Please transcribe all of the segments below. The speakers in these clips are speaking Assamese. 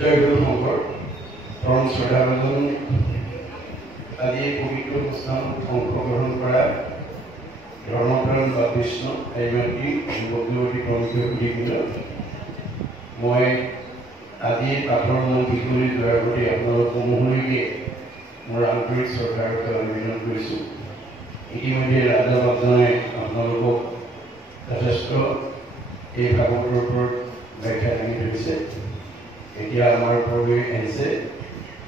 জয়গুৰু শংকৰ পৰম শ্ৰদ্ধাভাজন আজি এই পবিত্ৰ অনুষ্ঠানত অংশগ্ৰহণ কৰা ধৰ্মপ্ৰাণ বা কৃষ্ণ আইমাতৃ যুৱক যুৱতী কৰ্মীসকল মই আজি পাঠৰ মূল বিষয়লৈ যোৱাৰ প্ৰতি আপোনালোক সমূহলৈকে মোৰ আন্তৰিক শ্ৰদ্ধাৰ অভিনন্দন কৰিছোঁ। ইতিমধ্যে ৰাজভাজনে আপোনালোকক যথেষ্ট এই ভাগৱতৰ ওপৰত ব্যাখ্যা দাঙি ধৰিছে। এতিয়া আমাৰ ওপৰলৈ আহিছে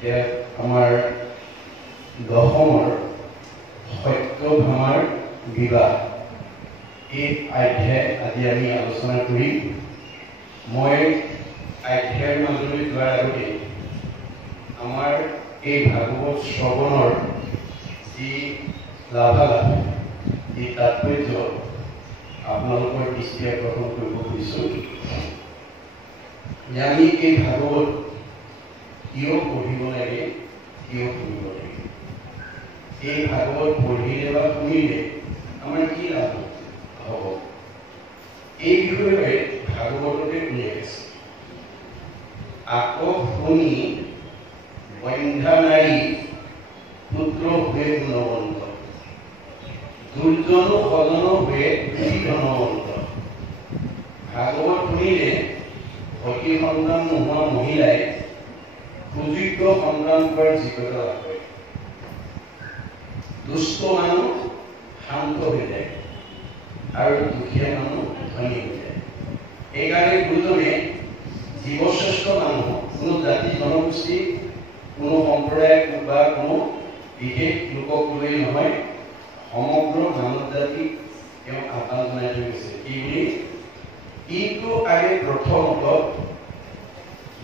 ইয়াত আমাৰ দশমৰ সত্যভামাৰ বিবাহ এই অধ্যায় আজি আমি আলোচনা কৰিম। মই অধ্যায়ৰ মাজলৈ যোৱাৰ আগতে আমাৰ এই ভাগৱত শ্ৰৱণৰ যি লাভালাভ যি তাৎপৰ্য আপোনালোকৰ দৃষ্টি আকৰ্ষণ কৰিব খুজিছোঁ যে আমি এই ভাগৱত কিয় পঢ়িব লাগে, কিয় শুনিব লাগে। এই ভাগৱত পঢ়িলে বা শুনিলে আমাৰ কি লাভ হ'ব, এই বিষয়ে ভাগৱততে উল্লেখ আছে। আকৌ শুনি বন্ধ্যা নাৰী পুত্ৰ হুৱে গুণৱন্ত, দুৰ্জন সজন হুৱে ধনৱন্ত। ভাগৱত শুনিলে সতী সন্তান নোহোৱা মহিলাই সুযোগ্য সন্তান পোৱাৰ যোগ্যতা লাভ কৰে। দুষ্ট মানুহ শান্ত হৈ যায় আৰু দুখীয়া মানুহ ধনী হৈ যায়। সেইকাৰণে গুৰুজনে জীৱশ্ৰেষ্ঠ মানুহ কোনো জাতি জনগোষ্ঠী কোনো সম্প্ৰদায় বা কোনো বিশেষ লোকক লৈ নহয়, সমগ্ৰ মানৱ জাতিক তেওঁ আহ্বান জনাই থৈ গৈছে। কি বুলি? কিন্তু আগে প্ৰথমত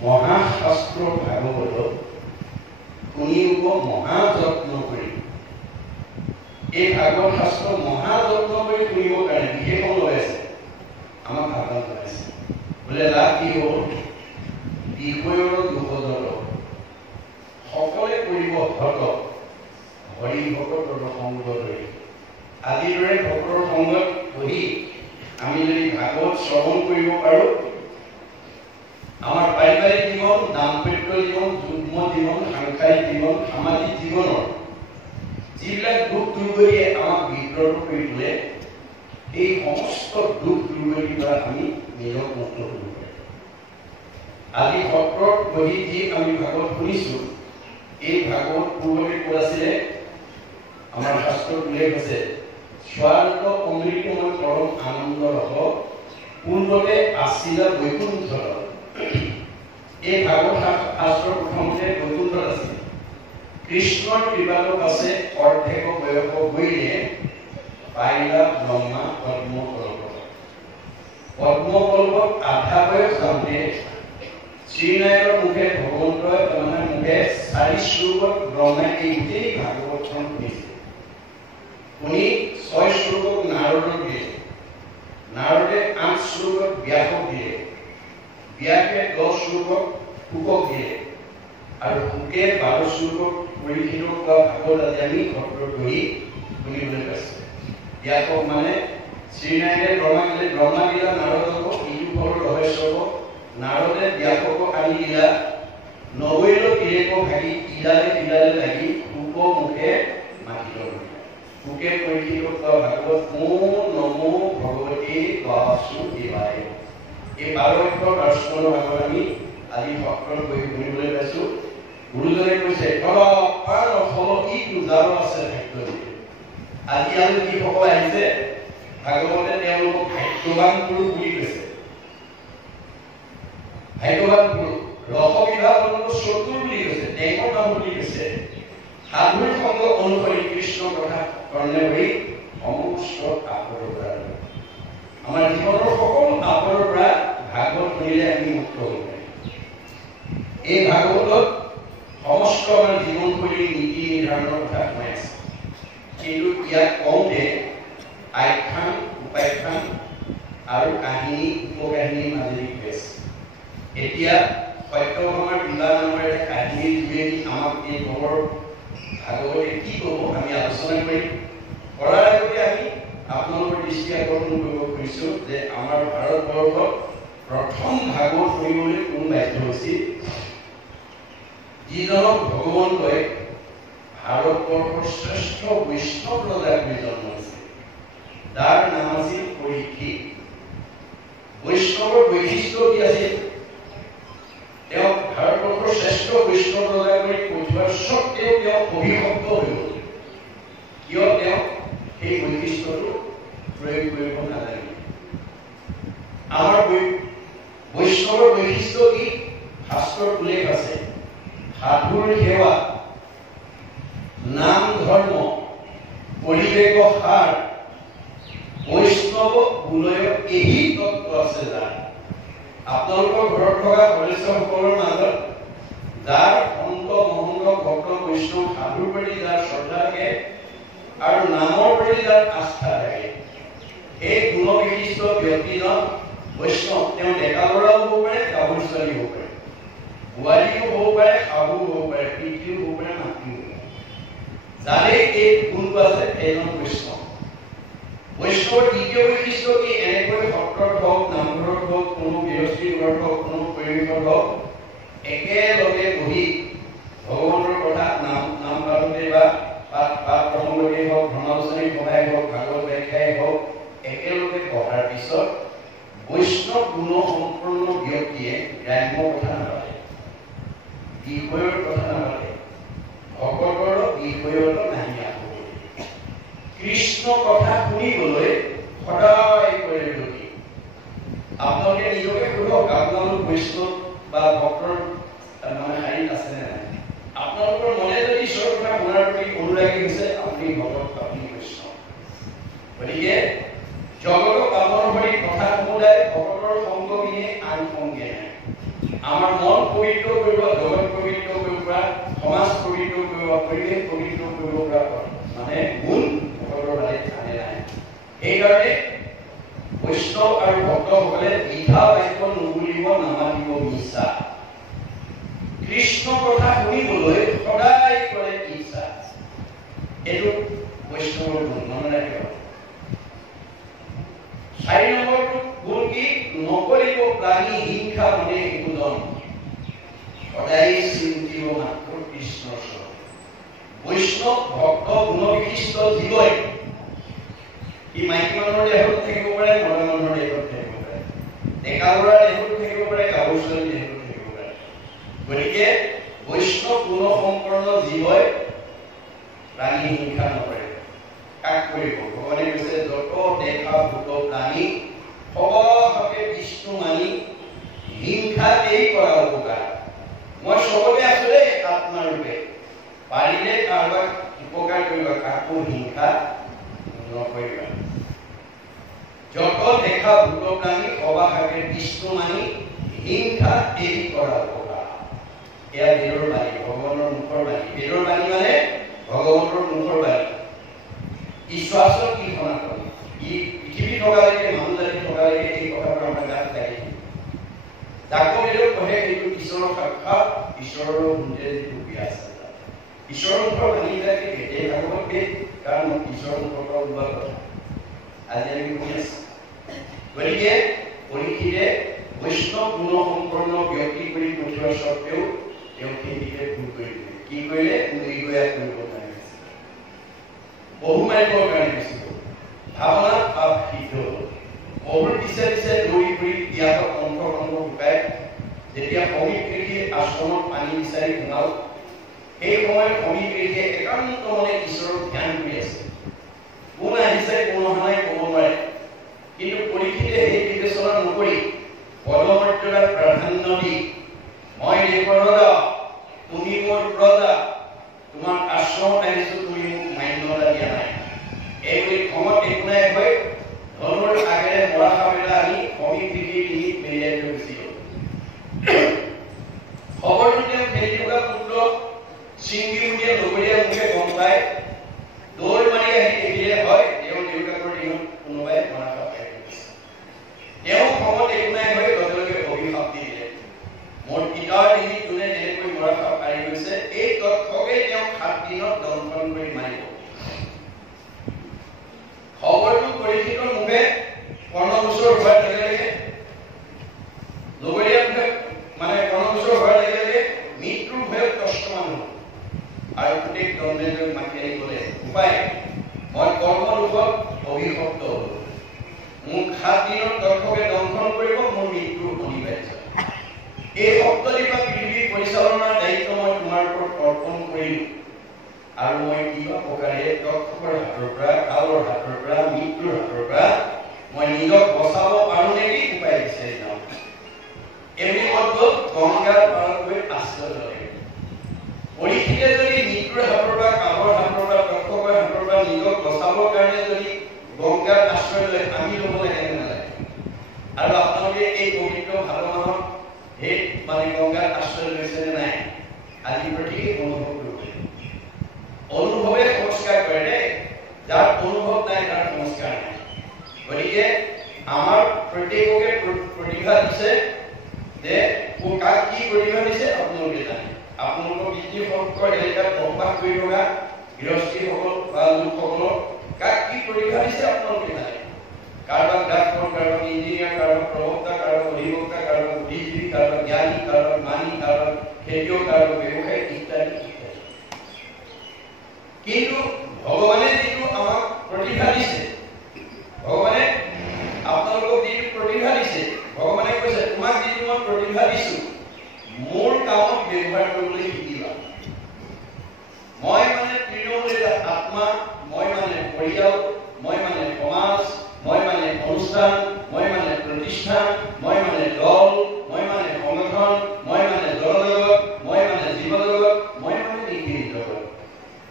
মহাশাস্ত্ৰ ভাগৱত শুনিব মহাযত্ন কৰি। এই ভাগৱত শাস্ত্ৰ মহাযত্ন কৰি শুনিবৰ কাৰণে বিশেষণ লৈ আছে, আমাক আহ্বান জনাইছে। বোলে লাভ কি হ'ব? বিষয়ৰ দুখজত সকলে কৰিব ভক্ত, হৰি ভকতৰ সংগ ধৰি। আজিৰ দৰে ভক্তৰ সংগত বহি আমি যদি ভাগৱত শ্ৰৱণ কৰিব পাৰোঁ, আমাৰ পাৰিবাৰিক জীৱন, দাম্পত্য জীৱন, যুগ্ম জীৱন, সাংসাৰিক জীৱন, সামাজিক জীৱনৰ যিবিলাক দুখ দুৰ্গতিয়ে আমাক বিব্ৰত কৰি তোলে, এই সমস্ত দুখ দুৰ্গতিৰ পৰা আমি নিজক মুক্ত কৰিব পাৰিম। আজি সত্ৰত বহি যি আমি ভাগৱত শুনিছোঁ, এই ভাগৱত পূৰ্বতে কোৱা আছিলে, আমাৰ শাস্ত্ৰত উল্লেখ আছে, স্বাৰ্থ অমৃতময় পৰম আনন্দ ৰস পূৰ্বতে আছিলে বৈকুণ্ঠ। এই ভাগৱত শাস্ত্ৰৰ প্ৰথমতে বৈকুণ্ঠত আছিল। কৃষ্ণৰ কৃপালোক আছে অৰ্ধেক বয়স গৈলে পাইলা ব্ৰহ্মা পদ্মকল্প। পদ্মকল্পত আধা বয়স যাওঁতে শ্ৰীনাৰায়ণৰ মুখে ভগৱন্তই ব্ৰহ্মাৰ মুখে 4 শ্লোকত ব্ৰহ্মাই এই গোটেই ভাগৱতখন শুনিছে। শুনি 6 শ্লোকক নাৰদক দিয়ে, নাৰদে 8 শ্লোকত ব্যাসক দিয়ে, ব্যাসে 10 শ্লোকক শুকক দিয়ে, আৰু শুকে 12 শ্লোকক পৰীক্ষিতক বা ভাগৱত আজি আমি সত্ৰত বহি শুনিবলৈ পাইছোঁ। ব্যাসক মানে শ্ৰীনাৰায়ণে ব্ৰহ্মা দিলা নাৰদক, ইটো ফলৰ ৰহস্য হ'ব। নাৰদে ব্যাসক আনি দিলা 90 তিৰেক ভাগি ইলালে ইলালে লাগি শুক মুখে মাতি ল'লে। শুকে পৰীক্ষিতক বা ভাগৱত নমো ভগৱতী বাসুদেৱায়। এই 12 অক্ষৰ দৰ্শনৰ ভাগত আমি আজি সত্ৰত বহি শুনিবলৈ পাইছোঁ। গুৰুজনে কৈছে পাৰ ফল কি পূজাৰ আছে ভাগ্য। আজি আমি যিসকল আহিছে ভাগৱতে তেওঁলোকক ভাগ্যৱান পুৰুষ বুলি কৈছে। ভাগ্যৱান পুৰুষ ৰসবিভাগ চতুৰ বুলি কৈছে, তেওঁৰ নাম বুলি কৈছে। সাধুৰ সংগ অনুসৰি কৃষ্ণ কথা কৰ্ণে হৈ সমস্ত আপদৰ পৰা, আমাৰ জীৱনৰ সকলো আপদৰ পৰা ভাগৱত শুনিলে আমি মুক্ত হ'ব পাৰিম। এই ভাগৱতত সমস্ত আমাৰ জীৱনশৈলী নীতি নিৰ্ধাৰণৰ কথা সোমাই আছে। কিন্তু ইয়াক কওঁতে আখ্যান, উপাখ্যান আৰু কাহিনী, উপকাহিনীৰ মাজেদি গৈ আছে। এতিয়া সত্যভামাৰ বিবাহ নামৰ এটা কাহিনীৰ যোগেদি আমাক এই খবৰ ভাগৱতে কি ক'ব আমি আলোচনা কৰিম। কৰাৰ আগতে আমি আপোনালোকৰ দৃষ্টি আকৰ্ষণ কৰিব খুজিছোঁ যে আমাৰ ভাৰতবৰ্ষত প্ৰথম ভাগৱত শুনিবলৈ কোন বাধ্য হৈছিল? যিজনক ভগৱন্তই ভাৰতবৰ্ষৰ শ্ৰেষ্ঠ বৈষ্ণৱ ৰজা কৰি জন্ম দিছিল, যাৰ নাম আছিল পৰীক্ষিত। বৈষ্ণৱৰ বৈশিষ্ট্য কি আছিল? তেওঁ ভাৰতবৰ্ষৰ শ্ৰেষ্ঠ বৈষ্ণৱ ৰজা কৰি পঠোৱাৰ স্বত্তেও তেওঁ অভিশপ্ত হৈ গ'ল। কিয় তেওঁ সেই বৈশিষ্ট্যটো প্ৰয়োগ কৰিব নাজানিলে? আমাৰ বৈষ্ণৱৰ বৈশিষ্ট্য কি? শাস্ত্ৰৰ উল্লেখ আছে, সাধুৰ সেৱা, নাম ধৰ্ম, পৰিৱেশ সাৰ, বৈষ্ণৱ গুণয়ৰ এই তত্ত্ব আছে। যাৰ আপোনালোকৰ ঘৰত থকা সদস্যসকলৰ মাজত যাৰ সন্ত মহন্ত ভক্ত বৈষ্ণৱ সাধুৰ প্ৰতি যাৰ শ্ৰদ্ধা থাকে আৰু নামৰ প্ৰতি যাৰ আস্থা থাকে, সেই গুণ বিশিষ্ট ব্যক্তিজন বৈষ্ণৱ। তেওঁ ডেকা ল'ৰাও হ'ব পাৰে, গাভৰু ছোৱালী হ'ব পাৰে, বোৱাৰীও হ'ব পাৰে, শাহু হ'ব পাৰে, পিতৃও হ'ব পাৰে, মাতৃও হ'ব পাৰে। যাৰে এই গুণটো আছে সেইজন বৈষ্ণৱ। বৈষ্ণৱৰ দ্বিতীয় বৈশিষ্ট্য কি? এনেকৈ সত্ৰত হওক, নামঘৰত হওক, কোনো গৃহস্থী ঘৰত হওক, কোনো পৰিৱেশত হওক, একেলগে বহি ভগৱানৰ কথা নাম পাঠতে বা পাঠ প্ৰসংগতেই হওক, ধৰ্মালোচনীৰ সভাই হওক, ভাগৱত ব্যাখ্যাই হওক, একেলগে পঢ়াৰ পিছত বৈষ্ণৱ গুণ সম্পন্ন ব্যক্তিয়ে গ্ৰাম্য কথা নাপাতে, বিষয়ৰ কথা নাপাতে, ভকতৰ বিষয়ত নাহি আহোঁ, কৃষ্ণ কথা শুনিবলৈ সদায় কৰে বিৰতি। আপোনালোকে নিজকে সোধক, আপোনালোক বৈষ্ণৱ বা ভক্তৰ মানে শাৰীত আছে নে নাই? আপোনালোকৰ মনে যদি ঈশ্বৰৰ কথা শুনাৰ প্ৰতি অনুৰাগী হৈছে, আপুনি ভকত, আপুনি বৈষ্ণৱ। গতিকে জগত পাৱন হৰি কথা সমুদায়, ভকতৰ সংগ বিনে আন সংগে নাই। আমাৰ মন পবিত্ৰ কৰিব, জগত পবিত্ৰ কৰিব পৰা, সমাজ পবিত্ৰ কৰিব, পৰিৱেশ পবিত্ৰ কৰিব পৰা মানে গুণ ভকতৰ ভালে আনে নাই। সেইকাৰণে বৈষ্ণৱ আৰু ভক্তসকলে মিঠা বাক্য নুবুলিব, নামাতিব মিছা। কৃষ্ণ কথা শুনিবলৈ সদায় কৰে ইচ্ছা। এইটো বৈষ্ণৱৰ গুণ, মনত ৰাখিব। 4 নম্বৰটো গুণ কি? নকৰিব প্ৰাণী হিংসা মনে একোজন, সদায় চিন্তিব মাত্ৰ কৃষ্ণৰ স্বৰূপ। বৈষ্ণৱ ভক্ত গুণ বিশিষ্ট জীৱই ই মাইকী মানুহৰ দেহত থাকিব পাৰে, মতা মানুহৰ দেহত থাকিব পাৰে, ডেকা ল'ৰাৰ দেহত থাকিব পাৰে, গাভৰু ছোৱালীৰ দেহত থাকিব পাৰে। গতিকে বৈষ্ণৱ গুণ সম্পন্ন জীৱই প্ৰাণী হিংসা নকৰে। কাক কৰিব? ভগৱানে কৈছে, যত দেখা ভূত প্ৰাণী সবকে বিষ্ণু মানি হিংসা এই কৰা উপকাৰ। মই চবতে আছো দেই আত্মাৰূপে, পাৰিলে কাৰোবাক উপকাৰ কৰিবা, কাকো হিংসা নকৰিবা। যত দেখা ভূত প্ৰাণী সবাকে বিষ্ণু মানি হিংসা এই কৰা উপকাৰ। এয়া বেদৰ বাণী, ভগৱানৰ মুখৰ বাণী। বেদৰ বাণী মানে ভগৱানৰ মুখৰ বাণী। ঈশ্বৰ কি সনাতন, ই পৃথিৱী থকালৈকে, মানুহ জাতি থকালৈকে এই কথাবোৰ আমাৰ গাত লাগি যাকো বেদত পঢ়ে, সেইটো ঈশ্বৰৰ সাক্ষাৎ, ঈশ্বৰৰ মুখেৰে যিটো বিয়া আছে। ঈশ্বৰৰ মুখৰ বাণীবিলাকে বেদে ভাগৱত বেদ, কাৰণ ঈশ্বৰৰ মুখৰ পৰা ওলোৱা কথা আজি আমি শুনি আছো। গতিকে পৰীক্ষিতে বৈষ্ণৱ গুণ সম্পন্ন ব্যক্তি কৰি পঠিওৱাৰ স্বত্তেও তেওঁ সেইটিকে ভুল কৰি দিলে। কি কৰিলে? উদয়গয়া কৰিব কাৰণে, বহু মাৰিবৰ কাৰণে গৈছিল, ভাৱনাত ভাৱ সিদ্ধ হ'ল। বহুৰ পিছে পিছে দৌৰি ফুৰি বিয়াত কণ্ঠ শুকাই যেতিয়া সমীপ কৃষিৰ আশ্ৰমত পানী বিচাৰি সোমাল, সেই সময়ত সমীপ কৃষিয়ে একান্ত মনে ঈশ্বৰক ধ্যান কৰি আছে। কোন আহিছে কোন অহা নাই ক'ব নোৱাৰে, কিন্তু পৰীক্ষিতে সেই বিবেচনা নকৰি পদমৰ্যাদাত প্ৰাধান্য দি, মই দেশৰ ৰজা, তুমি মোৰ প্ৰজা, তোমাৰ আশ্ৰমত আহিছো, তুমি মোক মান্যতা দিয়া নাই, এইবুলি খঙত একোনাই হৈ ধনুৰ আগেৰে মৰা সাপ এটা আনি সমীপ কৃষিৰ ডিঙিত মেৰিয়াই থৈ গুচি গ'ল। খবৰটো তেওঁ খেলি থকা পুত্ৰ চিংগিমুখীয়া লগৰীয়া মুখে গম পাই দৌৰ মাৰি আহি দেখিলে হয় তেওঁৰ দেউতাকৰ দিনত কোনোবাই মৰা সাপ খাই গৈছে। তেওঁ খঙত একোনাই হৈ লগে লগে অভিশাপ দি দিলে, মোৰ পিতাৰ ডিঙিত যোনে যেনেকৈ মৰা সাপ পাৰি গৈছে, এই তথ্যকে তেওঁক 7 দিনত দংশন কৰি মাৰিব। খবৰটো পৰীক্ষিতৰ মুখে কৰ্ণগোচৰ হোৱাৰ লগে লগে, লগৰীয়া মুখে মানে কৰ্ণগোচৰ হোৱাৰ লগে লগে মৃত্যুৰ ভয়ত কষ্ট সপ্তদীপা পৃথিৱী পৰিচালনাৰ দায়িত্ব মই তোমাৰ ওপৰত অৰ্পণ কৰিলো আৰু মই কিবা প্ৰকাৰে তক্ষকৰ হাতৰ পৰা কালৰ হাতৰ পৰা মৃত্যুৰ হাতৰ পৰা মই নিজক বচাব পাৰো নেকি উপায় বিচাৰি যাওঁ এনে মত গংগাৰ পাৰত গৈ আশ্ৰয় ললে পৰীক্ষিতে যদি মৃত্যুৰ হাতৰ পৰা কালৰ হাতৰ পৰা তক্ষকৰ হাতৰ পৰা নিজক বচাবৰ কাৰণে যদি গংগাৰ আশ্ৰয় লয় আমি ল'ব লাগে নালাগে আৰু আপোনালোকে এই পবিত্ৰ ভাদ মাহত সেই মানে গংগাৰ আশ্ৰয় লৈছে নে নাই আজি প্ৰত্যেকে অনুভৱ কৰিব অনুভৱে সংস্কাৰ কৰে দেই যাৰ অনুভৱ নাই তাৰ সংস্কাৰ নাই গতিকে আমাৰ প্ৰত্যেককে প্ৰতিভা দিছে যে কাক কি প্ৰতিভা দিছে আপোনালোকে জানে আপোনালোকৰ বিদ্যুৎ এলেকাত বসবাস কৰি থকা গৃহস্থীসকল বা লোকসকলৰ কাক কি প্ৰতিভা দিছে আপোনালোকে জানে কাৰোবাক ডাক্তৰ কাৰোবাক ইঞ্জিনিয়াৰ কাৰোবাক প্ৰবক্তা কাৰোবাক অধিবক্তা কাৰোবাক বুদ্ধিজীৱী কাৰোবাক জ্ঞানী কাৰোবাক মানি কাৰোবাক খেতিয়ক কাৰোবাক ব্যৱসায়ী ইত্যাদি ইত্যাদি কিন্তু ভগৱানে যিটো আমাক প্ৰতিভা দিছে ভগৱানে আপোনালোকক যিটো প্ৰতিভা দিছে ভগৱানে কৈছে তোমাক যিটো মই প্ৰতিভা দিছো মোৰ কামত ব্যৱহাৰ কৰিবলৈ শিকিবা মই মানে তৃণমূল এটা আত্মা মই মানে পৰিয়াল মই মানে সমাজ মই মানে অনুষ্ঠান মই মানে প্ৰতিষ্ঠান মই মানে দল মই মানে সংগঠন মই মানে জনজগত মই মানে জীৱজগত মই মানে নিৰ্বিষ জগত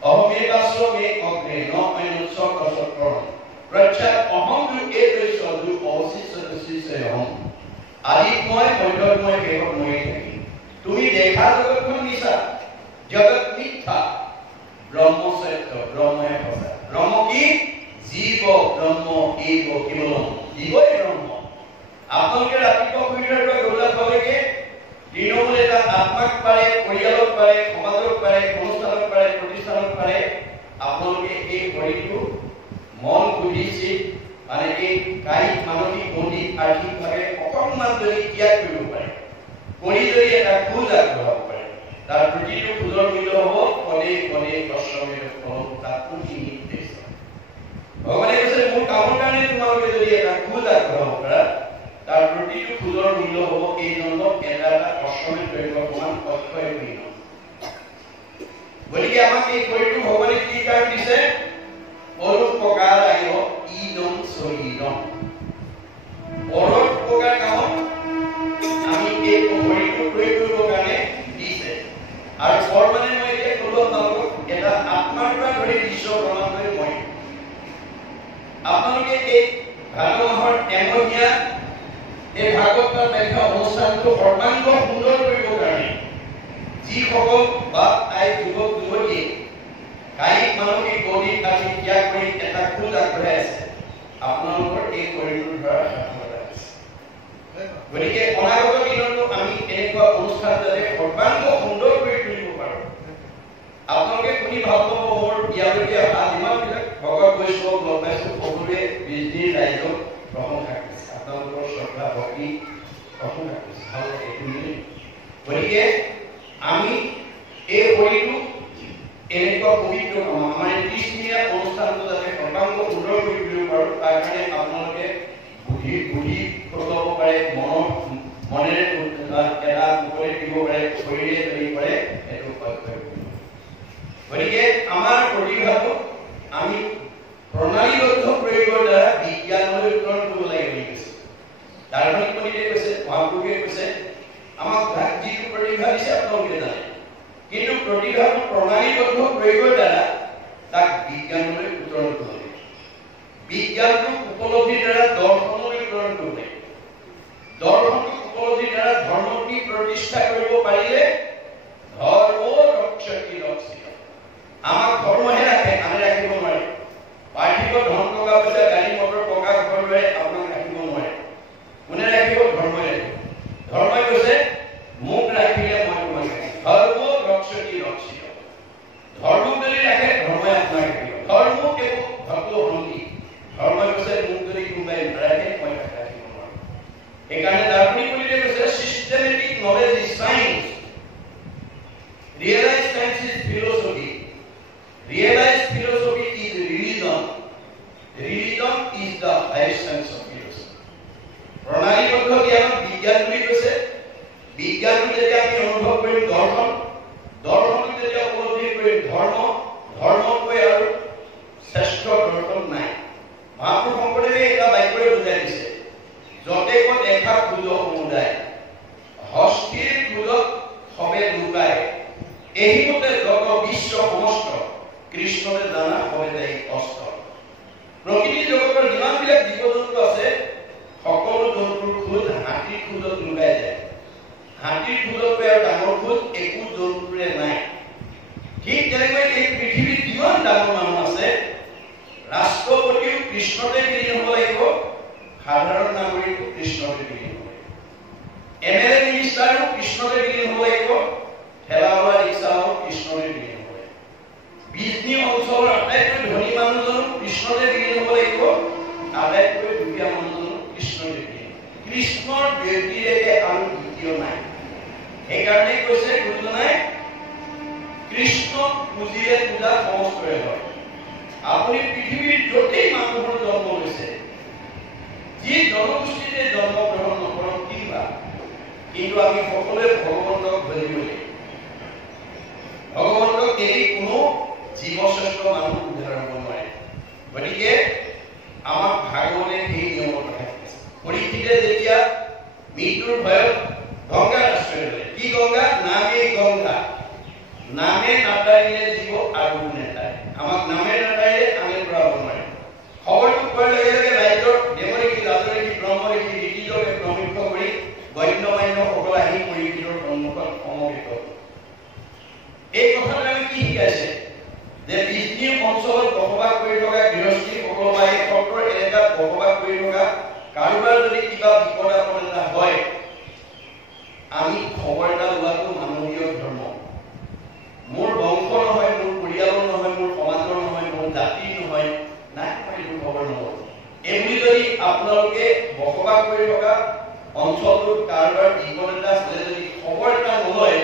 অহমেবাস্য মে অগ্ৰে ন অনুচ্ছক অসৎকৰণ প্ৰচ্ছাত অহম যু এদৈশ্য যু অৱশিষ্ট দৃশ্যে অহম আদিত মই মধ্যত মই শেষত ময়ে থাকিম তুমি দেখা জগতখন মিছা জগত মিথ্যা ব্ৰহ্ম সত্য ব্ৰহ্মই সঁচা ব্ৰহ্ম কি জীৱ ব্ৰহ্ম এইব কেৱলম জীৱই ব্ৰহ্ম আপোনালোকে ৰাতিপুৱা শুই উঠাৰ পৰা গধূলালৈকে তৃণমূল এটা আত্মাক পাৰে পৰিয়ালক পাৰে সমাজক পাৰে অনুষ্ঠানক পাৰে প্ৰতিষ্ঠানক পাৰে আপোনালোকে এই শৰীৰটো মন বুদ্ধি চিত মানে এই কায়িক মানসিক বৌদ্ধিক আৰ্থিকভাৱে অকণমান যদি ত্যাগ কৰিব পাৰে কৰি যদি এটা খোজ আগবঢ়াব পাৰে তাৰ প্ৰতিটো খোজৰ মূল্য হ'ব পদে পদে কষ্টমেৰ ফল তাতো নিৰ্দিষ্ট ভগৱানে কৈছে মোৰ কামৰ কাৰণে তোমালোকে যদি এটা খোজ আগবঢ়াব পাৰা তাৰ প্ৰতিটো খোজৰ মূল্য হ'ব এই জন্মত এটা এটা কষ্টমেৰ কৰিব সমান অক্ষয় মূল্য গতিকে আমাক এই শৰীৰটো ভগৱানে কি কাম দিছে পৰোপকাৰায় ইদম শৰীৰম পৰোপকাৰ কামত আমি এই শৰীৰটো প্ৰয়োগ কৰিবৰ কাৰণে দিছে আৰু পৰ মানে মই এতিয়া ক'লো আপোনালোকক এটা আত্মাৰ পৰা ধৰি বিশ্ব ব্ৰহ্মাণ্ডই মই আপোনালোকে এই ভাদ মাহৰ এমহীয়া এই ভাগৱত ব্যাখ্যা অনুষ্ঠানটো সৰ্বাংগ সুন্দৰ কৰিবৰ কাৰণে যিসকল বা আই যুৱক যুৱতী কায়িক মানসিক বৌদ্ধিক আদি ত্যাগ কৰি এটা খোজ আগবঢ়াই আছে আপোনালোকৰ এই শৰীৰটোৰ দ্বাৰা সাফল্যতা আছে গতিকে অনাগত দিনতো আমি এনেকুৱা অনুষ্ঠান যাতে সৰ্বাংগ সুন্দৰ কৰি তুলিব পাৰোঁ আপোনালোকে শুনি ভাল পাব মোৰ ইয়ালৈকে অহা যিমানবিলাক ভগৱ বৈষ্ণৱ লগ পাইছোঁ সকলোৱে বিজনীৰ ৰাইজক প্ৰশংসা কৰিছে আপোনালোকৰ শ্ৰদ্ধা ভক্তি প্ৰশংসা কৰিছে ভাল লাগে গতিকে আমি এই শৰীৰটো এনেকুৱা পবিত্ৰ আমাৰ 30 দিনীয়া অনুষ্ঠানটো যাতে সৰ্বাংগ সুন্দৰ কৰি তুলিব পাৰোঁ তাৰ কাৰণে আপোনালোকে বুদ্ধি খটুৱাব পাৰে মনেৰে এটা মুখৰে দিব পাৰে শৰীৰে তৈৰি কৰে এইটো গতিকে আমাৰ প্ৰতিভাটো আমি প্ৰণালীবদ্ধ প্ৰয়োগৰ দ্বাৰা বিজ্ঞানলৈ উত্তৰণ কৰিব লাগে বুলি কৈছে দাৰ্শনিক পণ্ডিতে কৈছে মহাপুৰুষে কৈছে আমাক যিটো প্ৰতিভা দিছে আপোনালোকে জানে কিন্তু প্ৰতিভাটো প্ৰণালীবদ্ধ প্ৰয়োগৰ দ্বাৰা তাক বিজ্ঞানলৈ উত্তৰণ কৰিব লাগে বিজ্ঞানটোক উপলব্ধিৰ দ্বাৰা দৰ্শনলৈ উত্তৰণ কৰিব লাগে দৰ্শনটোক উপলব্ধিৰ দ্বাৰা ধৰ্মটি প্ৰতিষ্ঠা কৰিব পাৰিলে ধৰ্ম ৰক্ষতি ৰক্ষিত আমাক ধৰ্মহে ৰাখে আমি ৰাখিব নোৱাৰে পাৰ্থিৱ ধন টকা পইচা গাড়ী মটৰ টকা ঘৰলৈ আপোনাক ৰাখিব নোৱাৰে কোনে ৰাখিব ধৰ্মই ৰাখিব ধৰ্মই কৈছে মোক ৰাখিলে মই তোমাক ৰাখিম ধৰ্ম ৰক্ষতি ৰক্ষিত ধৰ্মক যদি ৰাখে ধৰ্মই আপোনাক ৰাখিব ধৰ্ম কেৱল ভক্ত সংগী ধৰ্মই কৈছে মোক যদি কোনোবাই নাৰাখে মই তাক ৰাখিব নোৱাৰো সেইকাৰণে দাৰ্শনিক পণ্ডিতে কৈছে systematic knowledge is science realise science is philosophy Realized philosophy is religion. Religion is the highest sense of philosophy. প্ৰণালীবদ্ধ জ্ঞানক বিজ্ঞান বুলি কৈছে বিজ্ঞানটো যেতিয়া আমি অনুভৱ কৰিম দৰ্শন, দৰ্শনটো যেতিয়া উপলব্ধি কৰিম ধৰ্ম, ধৰ্মতকৈ আৰু শ্ৰেষ্ঠ দৰ্শন নাই। মহাপুৰুষ শংকৰদেৱে এটা বাক্যৰে বুজাই দিছে, যতেক দেখা খোজ সমুদায়, হস্তিৰ খোজত সবে লুকায়, এই মতে জগ বিশ্ব সমস্ত, কৃষ্ণৰে জানা সবে যায় অস্ত। প্ৰকৃতি জগতৰ যিমানবিলাক জীৱ জন্তু আছে সকলো জন্তুৰ খোজ হাতীৰ খোজত লুকাই যায়। হাতীৰ খোজতকৈ আৰু ডাঙৰ খোজ একো জন্তুৰে নাই। ঠিক তেনেকৈ এই পৃথিৱীত যিমান ডাঙৰ মানুহ আছে ৰাষ্ট্ৰপতিও কৃষ্ণতে বিলীন হ'ব লাগিব, সাধাৰণ নাগৰিকো কৃষ্ণতে বিলীন হ'ব লাগিব, MLA মিনিষ্টাৰো কৃষ্ণতে বিলীন হ'ব লাগিব, ঠেলাৱালা ৰিক্সাও কৃষ্ণতে বিলীন হ'ব লাগিব, বিজনী অঞ্চলৰ আটাইতকৈ ধনী মানুহজনো কৃষ্ণতে বিলীন হ'ব লাগিব, আটাইতকৈ দুখীয়া মানুহজনো কৃষ্ণতে বিলীন। কৃষ্ণৰ ব্যতিৰেকে আৰু দ্বিতীয় নাই। সেইকাৰণে কৈছে গুৰুজনাই কৃষ্ণ পুজিলে পূজা সমস্তৰে হয়। আপুনি পৃথিৱীৰ যতেই মানুহৰ জন্ম লৈছে, যি জনগোষ্ঠীতে জন্মগ্ৰহণ নকৰক কিবা, কিন্তু আমি সকলোৱে ভগৱন্তক ধৰিব লাগিব। ভগৱন্তক এৰি কোনো জীৱশ্ৰেষ্ঠ মানুহ উদ্ধাৰ হ'ব নোৱাৰে। গতিকে আমাক ভাগৱতে সেই নিয়মৰ কথা শিকাইছে। পৰীক্ষিতে যেতিয়া মৃত্যুৰ ভয়ত গংগাৰ আশ্ৰয় ললে, কি গংগা? নামে গংগা, নামে নাটাৰিলে জীৱ আৰু নেতাই। আমাক নামে নাটাৰিলে আমি ঘূৰাব নোৱাৰে। খবৰটো পোৱাৰ লগে লগে ৰাইজৰ দেৱৰীষি, ৰাজৰীষি, ব্ৰহ্মৰীষি, ঋষিজকে প্ৰমুখ্য কৰি গণ্যমান্য সকল আহি পৰীক্ষিতৰ সন্মুখত সমবেত। এই কথাটো আমি কি শিকাইছে? যে বিজনী অঞ্চলত বসবাস কৰি থকা গৃহস্থীসকল বা এই সত্ৰৰ এলেকাত বসবাস কৰি থকা কাৰোবাৰ যদি কিবা বিপদ আপদ এটা হয়, আমি খবৰ এটা লোৱাটো মানৱীয় ধৰ্ম। মোৰ বংশ নহয়, মোৰ পৰিয়ালৰ নহয়, মোৰ সমাজৰ নহয়, মোৰ জাতিৰ নহয়, নাই মই এইটো খবৰ নলওঁ। এইবুলি যদি আপোনালোকে বসবাস কৰি থকা অঞ্চলটোত কাৰোবাৰ বিপদ এটা হ'লে যদি খবৰ এটা নলয়,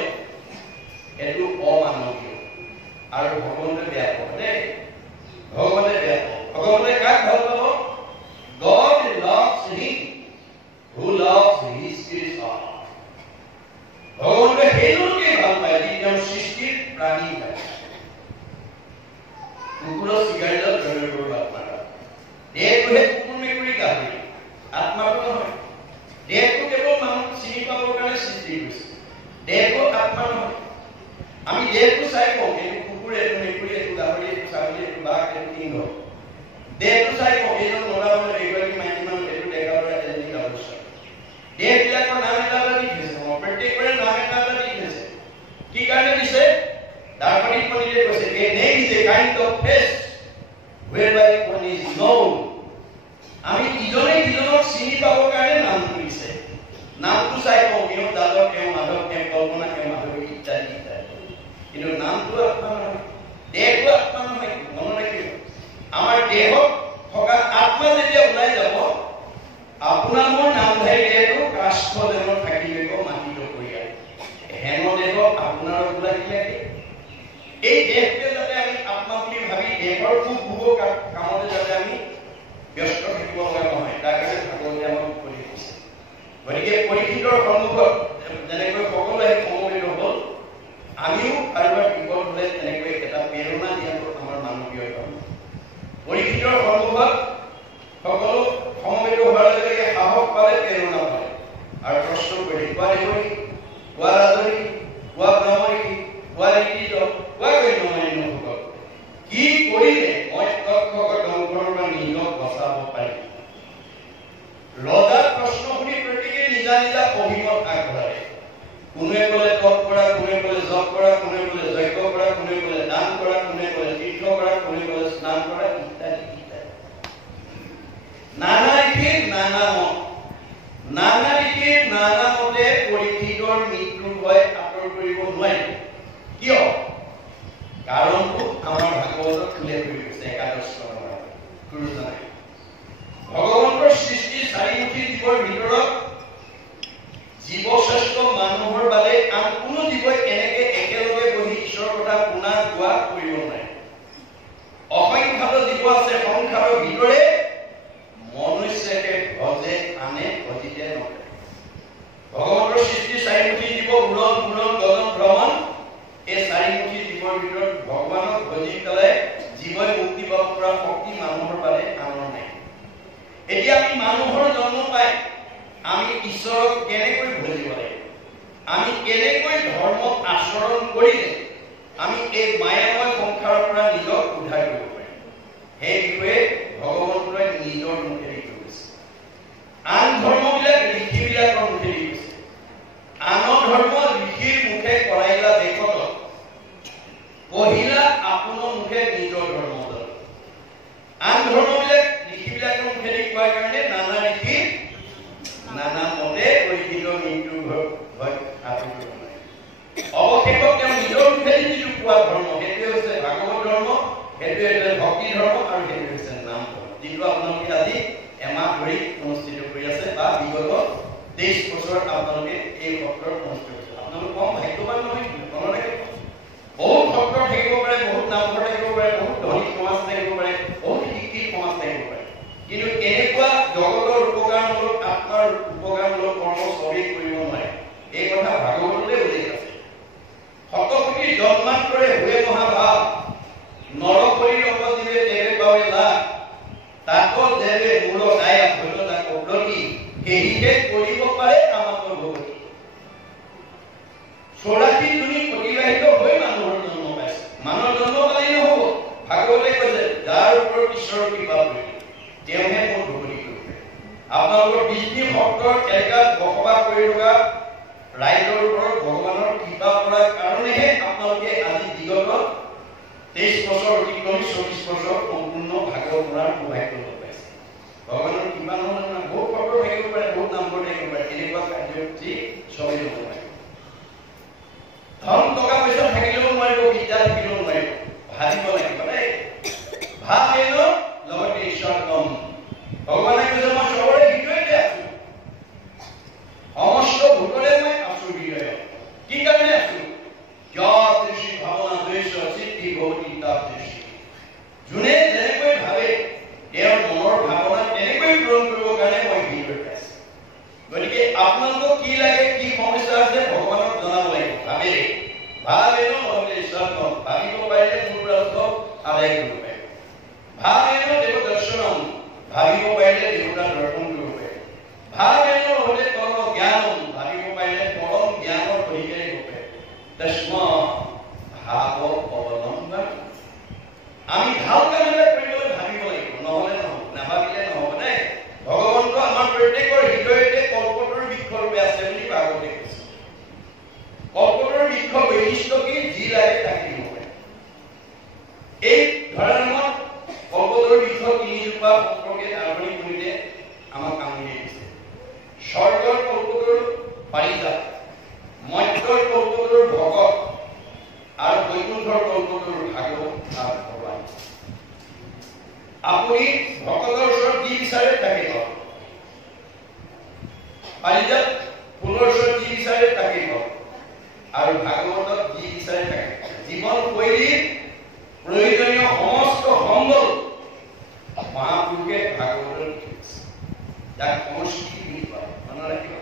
এইটো অমানৱীয় আৰু ভগৱন্তে বেয়া পাব দেই। ভগৱন্তে বেয়া পাব। ভগৱন্তে কাক ভাল পাব? God loves him who loves his creation. ভগৱন্তে সেইজনকে ভাল পায় যি তেওঁৰ সৃষ্টিৰ প্ৰাণী পায়। কুকুৰৰ চিগাৰেটত ধৰিব আত্মা। দেহটোহে কুকুৰ মেকুৰী গাহৰি, আত্মাটো নহয়। দেহটো কেৱল মানুহ চিনি পাবৰ কাৰণে সৃষ্টি কৰিছে, দেহটো আত্মা নহয়। আমি দেহটো চাই কওঁ এইটো কুকুৰ, এইটো মেকুৰী, এইটো গাহৰি, এইটো ছাগলী, এইটো বাঘ, এইটো সিংহ। দেহটো চাই কওঁ এইজন ল'ৰা মানুহ, এইগৰাকী মাইকী মানুহ, এইটো ডেকা ল'ৰা, এজনী গাভৰু। দেহবিলাকৰ নাম এটা এটা দি থৈছে, প্ৰত্যেকৰে নাম এটা এটা দি থৈছে। কি কাৰণে দিছে? দাৰ্শনিক পণ্ডিতে কৈছে a name is a kind of test whereby one is known. আমি ইজনে সিজনক চিনি পাবৰ কাৰণে নামটো দিছে। নামটো চাই কওঁ কেও যাদৱ, কেও মাধৱ, কেও কল্পনা, কেও মাধৱী ইত্যাদি ইত্যাদি। কিন্তু নামটো আত্মা নহয়, দেহটো আত্মা নহয়। মনত ৰাখিব, আমাৰ দেহত থকা আত্মা যেতিয়া ওলাই যাব, আপোনাৰ মোৰ নামধাৰী দেহটো কাষ্ঠ দেহত থাকিব মাটিত পৰিয়াল। হেন দেহ আপোনাৰ ওলাইছিলে। এই দেহটোৱে যাতে আমি আত্মা বুলি ভাবি দেহৰ সুখ ভোগ কামতে যাতে আমি ব্যস্ত থাকিব লগা নহয়, তাৰ কাৰণে ভাগৱতে আমাক উপদেশ দিছে। গতিকে পৰীক্ষিতৰ সন্মুখত যেনেকৈ সকলোৱে সমবেত হ'ল, আমিও কাৰোবাৰ বিপদ হ'লে তেনেকৈ এটা প্ৰেৰণা দিয়াটো আমাৰ মানৱীয় ধৰ্ম। পৰীক্ষিতৰ সন্মুখত সকলো সমবেত হোৱাৰ লগে লগে সাহস পালে, প্ৰেৰণা পালে আৰু প্ৰশ্ন কৰি কোৱা দেৱৰীষি, কোৱা ৰাজৰীষি, কোৱা ব্ৰহ্মৰীষি, কোৱা ঋষিজ, কোৱা গণ্যমান্যসকল, কি কৰিলে মই তৎসক দংশৰ পৰা নিজক বচাব পাৰিম? ৰজাক প্ৰশ্ন সুধি প্ৰত্যেকে নিজা নিজা অভিমত আগবঢ়ালে। কোনে ক'লে তপ কৰা, কোনে ক'লে জপ কৰা, কোনে ক'লে যজ্ঞ কৰা, কোনে ক'লে দান কৰা, কোনে ক'লে তীৰ্থ কৰা, কোনে ক'লে স্নান কৰা, ইত্যাদি ইত্যাদি। নানা ঋষিৰ নানা মত, নানা ঋষিৰ নানা মতে পৰীক্ষিতৰ মৃত্যুৰ ভয় আঁতৰ কৰিব নোৱাৰে। কিয়? কাৰণটো আমাৰ ভাগৱতত উল্লেখ কৰি গৈছে। একাদশ স্কন্ধত গুৰুজনাই ভগৱন্তৰ সৃষ্টি চাৰিমুখী জীৱৰ ভিতৰত জীৱশ্ৰেষ্ঠ মানুহৰ বাদে আন কোনো জীৱই এনেকে একেলগে বহি ঈশ্বৰৰ কথা শুনা গোৱা কৰিব নোৱাৰে। অসংখ্যাত জীৱ আছে, সংখ্যাৰ ভিতৰে মনুষ্যকে ভজে, আনে ভজিতে নকৰে। ভগৱন্তৰ সৃষ্টি চাৰিমুখী জীৱ উৰণ পুৰণ গগন ভ্ৰমণ এই চাৰিমুখী জীৱৰ ভিতৰত ভগৱানক ভজি পেলাই জীৱই মুক্তি পাব পৰা শক্তি মানুহৰ বাবে আনৰ নাই। এতিয়া আমি মানুহৰ জন্ম পাই আমি ঈশ্বৰক কেনেকৈ ভজিব লাগিব, আমি কেনেকৈ ধৰ্ম আচৰণ কৰিলে আমি এই মায়াময় সংসাৰৰ পৰা নিজক উদ্ধাৰ কৰিব পাৰিম, সেই বিষয়ে ভগৱন্তই নিজৰ মুখেৰে কৈছে। আন ধৰ্মবিলাক ঋষিবিলাকৰ মুখেৰে কৈছে। আন ধৰ্ম ঋষিৰ মুখে কৰাইলা দেখত কহিলা আপোনাৰ মুখে নিজৰ ধৰ্ম। আন ধৰ্মবিলাক ঋষিবিলাকৰ মুখেৰে কোৱাৰ কাৰণে নানা ঋষি নানা মতে কৈছিল মৃত্যুৰ ভয় আঁতৰিব নোৱাৰে। অৱশেষত তেওঁ নিজৰ মুখেৰে যিটো কোৱা ধৰ্ম সেইটোৱে হৈছে ভাগৱত ধৰ্ম, সেইটোৱে হৈছে ভক্তি ধৰ্ম আৰু সেইটোৱে হৈছে নাম ধৰ্ম, যিটো আপোনালোকে আজি এমাহ ধৰি অনুষ্ঠিত কৰি আছে বা বিগত 23 বছৰত আপোনালোকে এই সত্ৰৰ অনুষ্ঠিত কৰিছে। আপোনালোক কম ভাগ্যৱান নহয়, মনত ৰাখিব। বহুত সত্ৰ থাকিব পাৰে, বহুত নামঘৰ থাকিব পাৰে, বহুত ধনী সমাজ থাকিব পাৰে, বহুত শিক্ষিত সমাজ থাকিব পাৰে, কিন্তু এনেকুৱা জগতৰ উপকাৰমূলক আত্মাৰ উপকাৰমূলক কৰ্ম চবেই কৰিব নোৱাৰে। এই কথা ভাগৱততে উল্লেখ আছে। শতকোটি জন্মান্তৰে হুৱে মহাভাৱ নৰকৰি অপজীৱে তেৰে পাৱে লাভ তাক যেবে মূল দায়া ধৈল তাক ব্ৰতী সেয়েহে কৰিব পাৰে আমাকৰ ভগৱতী। 84 জনী অতিবাহিত হৈ মানুহৰ জন্ম পাইছে। মানুহৰ জন্ম পালেই নহ'ব, ভাগৱতে কৈছে যাৰ ওপৰত ঈশ্বৰৰ কৃপা পৰিলে তেওঁহে মোৰ ভগৱতী কৰিব পাৰে। আপোনালোকৰ বিষ্ণু ভক্তৰ এলেকাত বসবাস কৰি থকা ৰাইজৰ ওপৰত ভগৱানৰ কৃপা কৰাৰ কাৰণেহে আপোনালোকে আজি বিগত 23 বছৰ অতিক্ৰমি 24 বছৰ সম্পূৰ্ণ ভাগৱত পঢ়াৰ সৌভাগ্য লাভ পাইছে। ভগৱানৰ কৃপা নহ'লে বহুত সত্ৰ থাকিব পাৰে, বহুত নামঘৰ থাকিব পাৰে, এনেকুৱা কাৰ্যসূচী চবেই হ'ব পাৰে। ধন টকা পইচা থাকিলেও নোৱাৰিব, বিদ্যা থাকিলেও নোৱাৰিব, ভাবিব লাগিব দেই। ভাবেন লগতে ঈশ্বৰ কম। ভগৱানে কৈছে মই চবৰে হৃদয়তে আছো, সমস্ত ভূতৰে মই আছো হৃদয়ত। কি কাৰণে আছো? যৃষ্টি ভাৱনা দ্বেষ সিদ্ধি ভৱতি তাপ দৃষ্টি। যোনে যেনেকৈ ভাবে তেওঁৰ মনৰ ভাৱনা তেনেকৈ পূৰণ কৰিবৰ কাৰণে মই হৃদয়ত আছো। গতিকে আপোনালোকক কি লাগে, কি সমস্যা আছে ভগৱানক জনাব লাগিব। ভাবে ভাবেন লগতে ঈশ্বৰ কম। ভাবিব পাৰিলে মোৰ পৰা আদায় কৰিব পাৰিব। ভাবেন দেৱ দৰ্শনম। ভাবিব পাৰিলে দেৱতা দৰ্শন কৰিব পাৰিব। ভাবেন লগতে কৰ্ম জ্ঞানম। ভাবিব পাৰিলে পৰম জ্ঞানৰ অধিকাৰী হ'ব পাৰিব। তস্ম ভাৱ অৱলম্বন। আমি ভাল কামবিলাক কৰিবলৈ ভাবিব লাগিব, নহ'লে নহ'ব, নাভাবিলে নহ'ব দেই। ভগৱন্ত আমাৰ প্ৰত্যেকৰ হৃদয়তে কল্পতৰ বৃক্ষ ৰূপে আছে বুলি ভাগৱতে কৈছে। কল্পতৰ বৃক্ষ বৈশিষ্ট্য কি? যি লাগে তাকে দিব পাৰে। এই ধৰাধামত কল্পতৰ বৃক্ষ 3জোপা সম্পৰ্কে আৰম্ভণি কৰিলে আমাক কামনি দিছে। স্বৰ্গৰ কল্পতৰ পাৰিজাত, মধ্যৰ কল্পতৰ ভগত আৰু বৈকুণ্ঠৰ কল্পতৰ ভাগৱত আৰু ভগৱান। আপুনি ভকতৰ ওচৰত যি বিচাৰে তাকে পাব। পাৰিজাত ফুলৰ ওচৰত যি বিচাৰে তাকে পাব, আৰু ভাগৱতত যি বিচাৰে তাকে পাব। জীৱন শৈলীৰ প্ৰয়োজনীয় সমস্ত সম্বল মহাপুৰুষে ভাগৱতত লিখিছে, যাক সংস্কৃতি বুলি কয়। মনত ৰাখিব।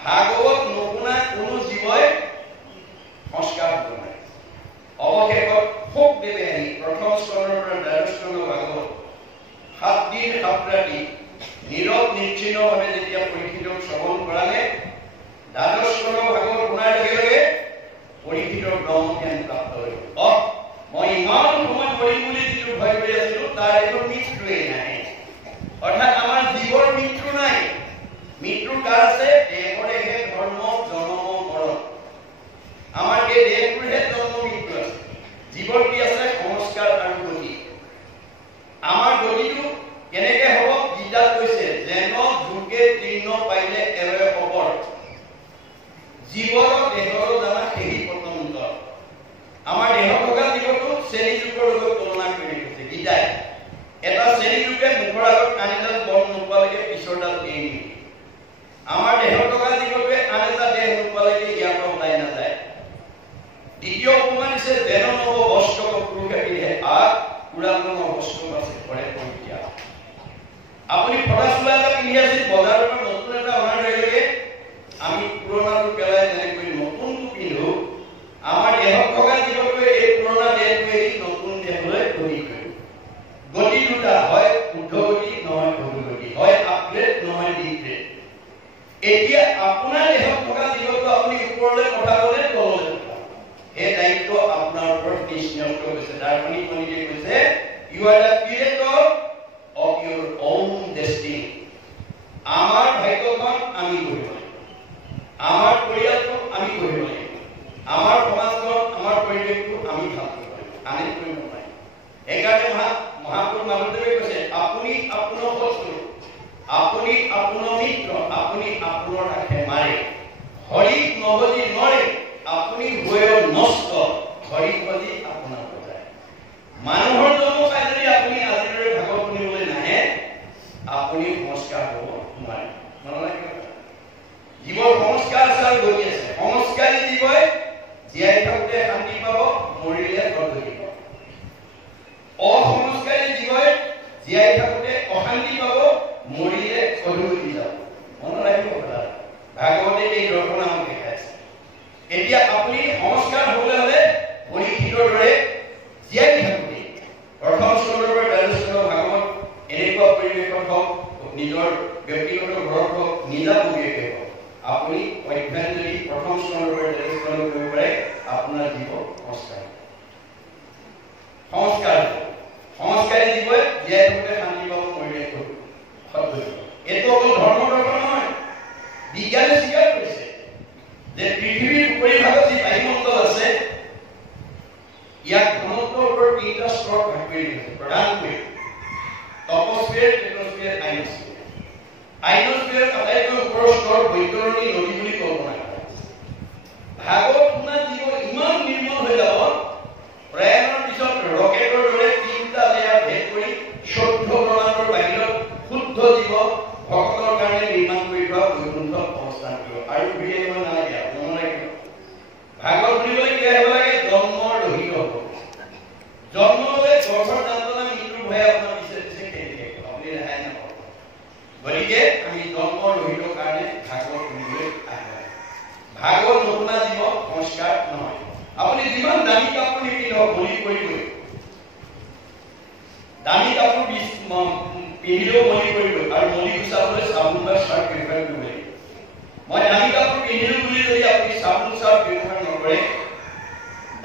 ভাগৱত নুশুনা কোনো জীৱই সংস্কাৰ হ'ব নোৱাৰে। অৱশেষত শোকদেৱে আহি প্ৰথম স্কন্ধৰ পৰা 12 স্কন্ধ ভাগৱত 7 দিন 7 ৰাতি নীৰৱ নিশ্চিহ্নভাৱে যেতিয়া পৰীক্ষিতক শ্ৰৱণ কৰালে, 12 স্কন্ধ ভাগৱত শুনাৰ লগে লগে পৰীক্ষিতৰ ব্ৰহ্মজ্ঞান প্ৰাপ্ত হৈ গ'ল। মই ইমান সময় মৰিম বুলি যিটো ভয় কৰি আছিলো তাৰ একো মৃত্যুৱেই নাই। অৰ্থাৎ আমাৰ জীৱৰ মৃত্যু নাই। মৃত্যু কাৰ আছে? দেহৰেহে ধৰ্ম জন্ম মৰণ। আমাৰ এই দেহটোৰহে জন্ম মৃত্যু আছে। জীৱৰ কি আছে? সংস্কাৰ আৰু গতি। আমাৰ গতিটো কেনেকে হ'ব? গীতাত কৈছে যেন যুগে তৃণ পাইলে এৰে খবৰ জীৱৰ দেহৰ জানা সেই পতন্ত। আমাৰ দেহ থকা জীৱটো শ্ৰেণী যুগৰ লগত তুলনা কৰি কৈছে গীতাই। এটা শ্ৰেণী যুগে মুখৰ আগত আনিডাল বন নোপোৱালৈকে পিছৰডাল এৰি নিয়ে। আমাৰ দেহ থকা জীৱটোৱে আন এটা দেহ নোপোৱালৈকে ইয়াৰ পৰা ওলাই নাযায়। দ্বিতীয় উপমা দিছে যেন নব বস্ত্ৰ পুৰুষে পিন্ধে আগ পুৰাতন বস্ত্ৰ আছে কৰে পৰিত্যাগ। আপুনি ফটা চোলা এটা পিন্ধি আছিল, বজাৰৰ পৰা নতুন এটা অনাৰ লগে লগে আমি পুৰণাটো পেলাই ওপৰলৈ পঠাবলৈ তললৈ পঠাব এই দায়িত্ব আপোনাৰ ওপৰত নিশ্চিত হৈছে দাৰ্শনিক মনিকে কৈছে you are the creator of your own destiny আমাৰ ভাগ্যখন আমি কৰিব লাগিব আমাৰ পৰিয়ালটো আমি কৰিব লাগিব আমাৰ সমাজখন আমাৰ পৰিৱেশটো আমি ভাল কৰিব লাগিব আমি কৰিব নোৱাৰিম এইকাৰণে মহাপুৰুষ মাধৱদেৱে কৈছে আপুনি আপোনাৰ শত্ৰু আপুনি আপোনাৰ মিত্ৰ আপুনি আপোনাৰ ৰাখে মাৰে হৰিক নভজি নৰে আপুনি হৈও নষ্ট হৰিক ভজি আপোনাৰ বজায় মানুহৰ জন্ম পাই যদি আপুনি আজিৰ ভাগৱত শুনিবলৈ নাহে আপুনি সংস্কাৰ হ'ব নোৱাৰে মনত ৰাখিব জীৱৰ সংস্কাৰ চাল গতি আছে সংস্কাৰী জীৱই জীয়াই থাকোঁতে শান্তি পাব মৰিলে ঘৰ ধৰিব অসংস্কাৰী জীৱই জীয়াই থাকোঁতে অশান্তি পাব মৰিলে অধুগতি যাব মনত ৰাখিব ভাগৱতে এই দৰ্শন আমাক দেখাইছে এতিয়া আপুনি সংস্কাৰ হ'বলৈ হ'লে পৰীক্ষিতৰ দৰে জীয়াই থাকোঁতে প্ৰথম স্তৰৰ দ্বাদশ ভাগৱত এনেকুৱা পৰিৱেশত হওক নিজৰ ব্যক্তিগত ঘৰত হওক নিজাববীয়াকৈ হওক আপুনি অধ্যয়ন যদি প্ৰথম স্তৰৰ দ্বাদশ কৰিব পাৰে আপোনাৰ জীৱ সংস্কাৰী জীৱই জীয়াই থাকোঁতে শান্তি পাব মৰিলে এইটো অকল ধৰ্ম দৰ্শন নহয় বিজ্ঞানে স্বীকাৰ কৰিছে যে পৃথিৱীৰ উপৰিভাগত যি বায়ুমণ্ডল আছে ইয়াক ঘনত্বৰ ওপৰত তিনিটা স্তৰ ভাগ কৰি দিছে প্ৰধানকৈ টপস্ফিয়াৰ টেট্ৰস্ফিয়াৰ আইনস্ফিয়াৰ আটাইতকৈ ওপৰৰ স্তৰ বৈতৰণী নদী বুলি কল্পনা কৰা হৈছে ভাগৱত শুনা জীৱ ইমান নিৰ্মল হৈ যাব প্ৰয়াণৰ পিছত ৰকেটৰ দৰে তিনিটা লেয়াৰ ভেদ কৰি 14 ব্ৰহ্মাণ্ডৰ বাহিৰত শুদ্ধ জীৱ ভক্তৰ কাৰণে নিৰ্মাণ কৰি থোৱা বৈকুণ্ঠত অৱস্থান কৰিব আৰু ঘূৰি আহিব নালাগে মনত ৰাখিব ভাগৱত শুনিবলৈ কি আহিব লাগে জন্মৰ ৰহিত হ'ব জন্ম হ'লে গৰ্ভৰ যান্ত্ৰণা মৃত্যুৰ ভয়ে আপোনাৰ পিছে পিছে খেলি থাকিব আপুনি ৰেহাই নাপাব গতিকে আমি জন্মৰ ৰহিতৰ কাৰণে ভাগৱত শুনিবলৈ আহিব ভাগৱত নুশুনা জীৱ সংস্কাৰ নহয় আপুনি যিমান দামী কাপোৰ নিপিন্ধক বলি কৰিবই দামী কাপোৰ পিন্ধিলেও বলি কৰিবই আৰু বলি গুচাবলৈ চাবোন বা চাৰ্ফ ব্যৱহাৰ কৰিব লাগিব মই দামী কাপোৰ পিন্ধিলো বুলি যদি আপুনি চাবোন চাৰ্ফ ব্যৱহাৰ নকৰে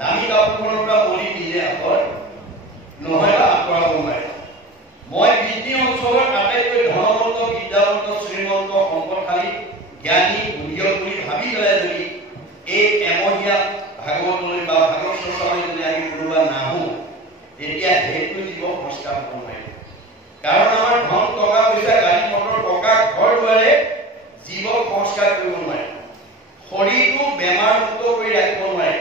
দামী কাপোৰখনৰ পৰা বলি নিজে আঁতৰ নহয় বা আঁতৰাব নোৱাৰে মই বিষ্ণু অঞ্চলৰ আটাইতকৈ ধনৱন্ত বিদ্যাৱন্ত শ্ৰীমন্ত সম্পদশালী জ্ঞানী বুদ্ধিয় বুলি ভাবি পেলাই যদি এই এমহীয়া ভাগৱতলৈ বা ভাগৱত চৰ্চালৈ যদি আমি কোনোবা নাহো তেতিয়া সেইটো জীৱ সংস্কাৰ হ'ব নোৱাৰিব কাৰণ আমাৰ ধন টকা পইচা গাড়ী মটৰ টকা ঘৰ দুৱাৰে জীৱক সংস্কাৰ কৰিব নোৱাৰে শৰীৰটো বেমাৰ মুক্ত কৰি ৰাখিব নোৱাৰে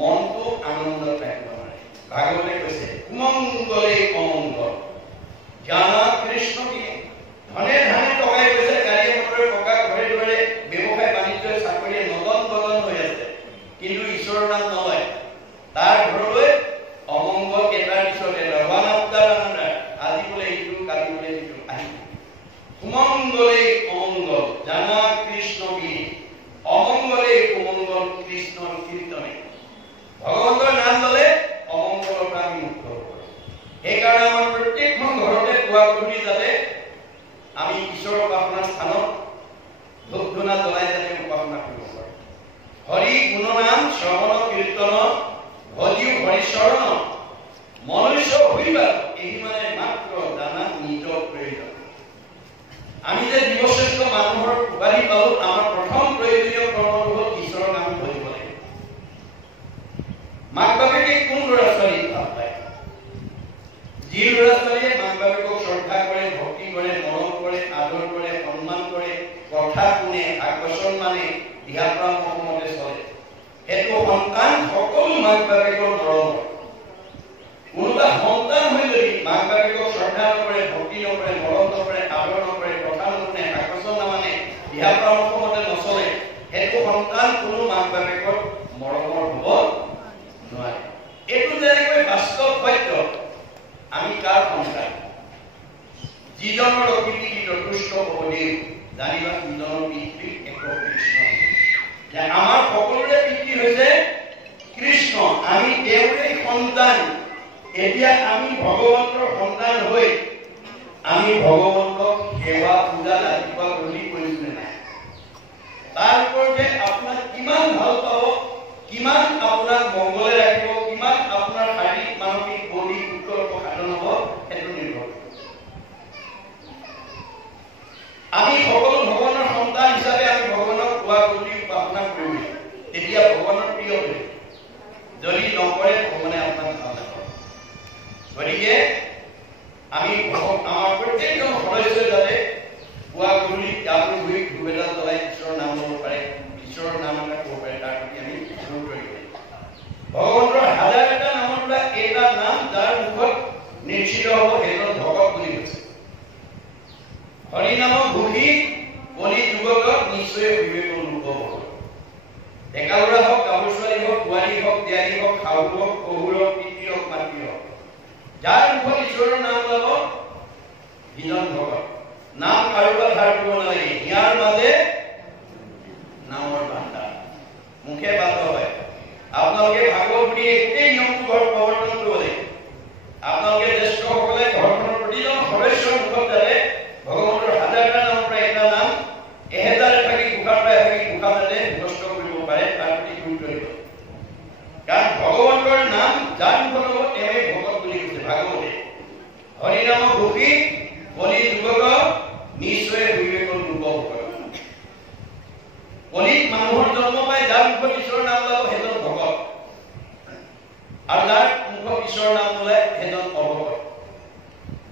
মনটো আনন্দত ৰাখিব নোৱাৰে ভাগৱতে কৈছে কুমংগলে অমংগল জানা কৃষ্ণ কি ধনে ধানে টকাই কৈছে গাড়ী মটৰে টকা ঘৰে দুৱাৰে ব্যৱসায় বাণিজ্য চাকৰিয়ে নদন বদন হৈ আছে কিন্তু ঈশ্বৰৰ নাম নলয় তাৰ ঘৰলৈ অমংগল এটাৰ পিছত এটা আজি বোলে এইটো কালি বোলে এইটো আহি সুমংগলে অমংগল জানা কৃষ্ণ কি অমংগলে কুমংগল কৃষ্ণৰ কীৰ্তনে ভগৱন্তৰ নাম ল'লে অমংগলৰ পৰা আমি মুক্ত হ'ব সেইকাৰণে আমাৰ প্ৰত্যেকখন ঘৰতে পুৱা গধূলি যাতে আমি ঈশ্বৰৰ উপাসনাৰ স্থানত ধূপ ধূনা জ্বলাই যাতে উপাসনা কৰিব পাৰোঁ হৰি গুণনাম শ্ৰৱণ কীৰ্তন ভজিও হৰিচৰণ মনুষ্য হইবা এই মানে মাত্ৰ জানা নিজৰ প্ৰয়োজন আমি যে জীৱশ্ৰেষ্ঠ মানুহৰ উপাধি পালো আমাৰ প্ৰথম প্ৰয়োজনীয় কৰ্ম হ'ল ঈশ্বৰৰ নাম ধৰিব লাগিব মাক বাপেকে কোন ল'ৰা ছোৱালী ভাল পায় যি ল'ৰা ছোৱালীয়ে মাক বাপেকক শ্ৰদ্ধা কৰে ভক্তি কৰে মৰম কৰে আদৰ কৰে সন্মান কৰে কথা শুনে আকৰ্ষণ মানে দিহা পৰামৰ্শ মতে চলে সেইটো সন্তান সকলো মাক বাপেকৰ মৰমৰ কোনোবা সন্তান হৈ যদি মাক বাপেকক শ্ৰদ্ধা নকৰে ভক্তি নকৰে মৰম নকৰে আদৰ নকৰে কথা নুশুনে আকৰ্ষণ নামানে দিহা পৰামৰ্শ মতে নচলে সেইটো সন্তান কোনো মাক বাপেকৰ মৰমৰ হ'ব নোৱাৰে এইটো যেনেকৈ বাস্তৱ সত্য আমি কাৰ সন্তান যিজনৰ অকৃতি যথেষ্ট উপদেশ জানিবা যিজনৰ পিতৃ এক কৃষ্ণ যে আমাৰ সকলোৰে পিতৃ হৈছে কৃষ্ণ আমি তেওঁৰে সন্তান এতিয়া আমি ভগৱন্তৰ সন্তান হৈ আমি ভগৱন্তক সেৱা পূজা ৰাতিপুৱা গধূলি কৰিছো নাই তাৰ ওপৰতে আপোনাক কি কিমান ভাল পাব, কিমান আপোনাক মংগলে ৰাখিব, কিমান আপোনাৰ শাৰীৰিক মানসিক বৌদ্ধিক উৎকৰ্ষ সাধন হ'ব, সেইটো নিৰ্ভৰ কৰে। আমি সকলো ভগৱানৰ সন্তান হিচাপে আমি ভগৱানক পুৱা গধূলি উপাসনা কৰিব লাগিব, তেতিয়া ভগৱানৰ প্ৰিয় হৈ যদি নকৰে ভগৱানে আপোনাক ভাল নাপায়। গতিকে আমি আমাৰ প্ৰত্যেকজন সদস্যই যাতে পুৱা গধূলি গাটো ধুই ধূপ এডাল জ্বলাই ঈশ্বৰৰ নাম ল'ব পাৰে, ঈশ্বৰৰ নাম এটা ক'ব পাৰে, তাৰ প্ৰতি আমি গুৰুত্ব দিব লাগিব। ভগৱন্তৰ হাজাৰ এটা নামৰ পৰা এটা নাম যাৰ মুখত নিশ্চিত হ'ব সেইজন ভগৱ বুলি কৈছে। হৰি নাম ঘূৰি কলি যুগত নিশ্চয় বিবেক লোক হ'ব। ডেকা ল'ৰা হওক, গাভৰু ছোৱালী হওক, বোৱাৰী হওক, জীয়াৰী হওক, শাহু হওক, শহুৰ হওক, পিতৃ হওক, মাতৃ হওক, যাৰ মুখত ঈশ্বৰৰ নাম ল'ব সিজন ভগৱ। নাম কাৰোবাৰ ধাৰ কৰিব নালাগে, ইয়াৰ মাজে নামৰ ভাণ্ডাৰ, মুখে বান্ধ হয়। আপোনালোকে ভাগৱত বুলি গোটেই নিয়মটো ঘৰত প্ৰৱৰ্তন কৰিব লাগিব। আপোনালোকে জ্যেষ্ঠসকলে ঘৰখনৰ প্ৰতিজন সদস্যৰ মুখত যাতে ভগৱন্তৰ হাজাৰটা নামৰ পৰা এটা নাম, এহেজাৰে থাকি ঘোষাৰ পৰা থাকি ঘোষা যাতে মুখস্থ কৰিব পাৰে, তাৰ প্ৰতি গুৰুত্ব দিব। কাৰণ ভগৱন্তৰ নাম যাৰ মুখত হ'ব তেওঁৱেই ভগৱ বুলি কৈছে ভাগৱতে। হৰি নাম ঘোষি কলি যুগত নিশ্চয় বিবেক লোক হ'ব। কলিত মানুহৰ জন্ম পাই যাৰ মুখত ঈশ্বৰৰ নাম ল'ব সেইজন ভগৱ, আৰু যাৰ মুখত ঈশ্বৰৰ নাম ল'লে সেইজন অভগত।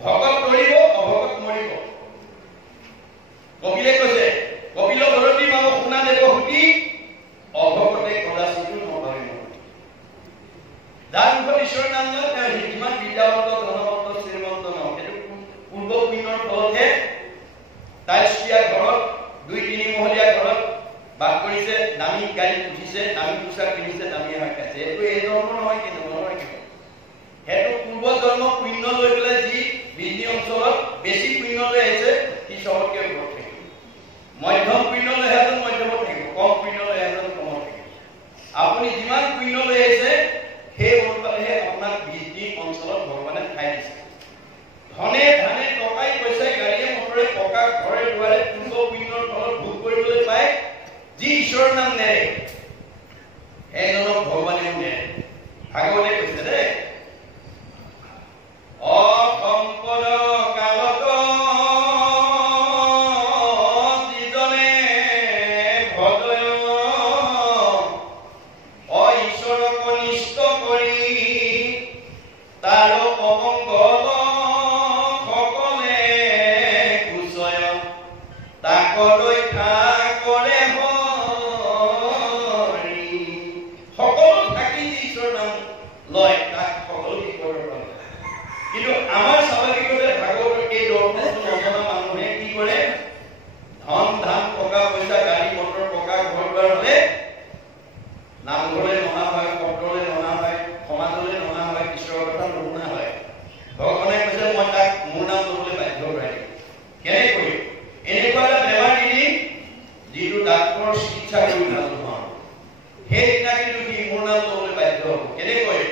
ভগত তৰিব, অভগত মৰিব। কপিলে কৈছে, কপিল ধৰতী মানুহ শুনা দেৱ সুতি, অভগতে কদাচিতো নপাৰিব। যাৰ মুখত ঈশ্বৰৰ নাম লয় তেওঁ যিমান বিদ্যাৱন্ত, ধনৱন্ত, শ্ৰীমন্ত নহওক, সেইটো পূৰ্ব পুণ্যৰ ফলতহে টাইলছীয়া ঘৰত, 2-3 মহলীয়া ঘৰত বাস কৰিছে, দামী গাড়ীত উঠিছে, দামী পোছাক পিন্ধিছে, দামী আহাৰ খাইছে। এইটো এই জন্ম নহয়, কিন্তু নহয় কিন্তু সেইটো পূৰ্ব জন্ম পুণ্য লৈ পেলাই যি বিজনী অঞ্চলত বেছি পুণ্য লৈ আহিছে সি চবতকে ওপৰত থাকিব। মধ্যম পুণ্য লৈ এজন মধ্যমত থাকিব, কম পুণ্য লৈ এজন কমত থাকিব। আপুনি যিমান পুণ্য লৈ আহিছে সেই অনুপাতেহে আপোনাক বিজনী অঞ্চলত ভগৱানে ঠাই দিছে। ধনে ধানে টকাই পইচাই গাড়ীয়ে মটৰে পকা ঘৰে দুৱাৰে পূৰ্ব পুণ্যৰ ফলত ভোগ কৰিবলৈ পায় যি ঈশ্বৰৰ নাম নেৰে সেইজনক ভগৱানেও নেৰে। ভাগৱতে কৈছে দেই, অসম্পদ কালত যিজনে ভজয়, ঈশ্বৰক অনিষ্ট কৰি তাৰ অমংগল সকলে কুশয়, তাক ৰক্ষা কৰে হৰি। সকলো থাকি ঈশ্বৰৰ নাম লয় তাক সকলো বিপদৰ পৰা। কিন্তু আমাৰ স্বাভাৱিকতে ভাগৱতৰ এই দৰ্শনটো নজনা মানুহে কি কৰে, ধন ধান টকা পইচা গাড়ী মটৰ পকা ঘৰ দুৱাৰ হলে নামঘৰলৈ নহা হয়, সত্ৰলৈ নহা হয়, সমাজলৈ নহা হয়, ঈশ্বৰৰ কথা নুশুনা হয়। ভগৱানে কৈছে মই তাক মোৰ নাম ল'বলৈ বাধ্য কৰাই দিম। কেনে কৰিম? এনেকুৱা এটা বেমাৰ দি দিম যিটো ডাক্তৰৰ চিকিৎসা কৰি ভাল নহয়, সেইদিনা কিন্তু সি মোৰ নাম ল'বলৈ বাধ্য হ'ব। কেনেকৈ?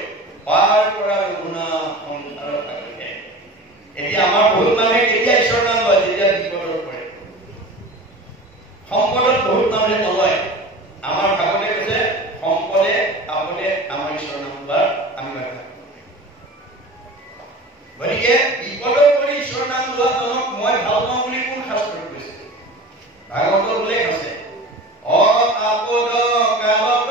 পাৰ কৰা গুণা সংসাৰত থাকে। এতিয়া আমাৰ বহুত মানুহে কেতিয়া ঈশ্বৰৰ নাম লয়? যেতিয়া বিপদত পৰে। সম্পদত বহুত মানুহে নলয়। আমাৰ ভাগৱতে কৈছে সম্পদে আপদে আমাৰ ঈশ্বৰৰ নাম লোৱাৰ আমি বাধ্য। গতিকে বিপদত পৰি ঈশ্বৰৰ নাম লোৱাজনক মই ভাল পাওঁ বুলি কোন শাস্ত্ৰত কৈছে? ভাগৱতৰ উল্লেখ আছে, অ-আপদ কালত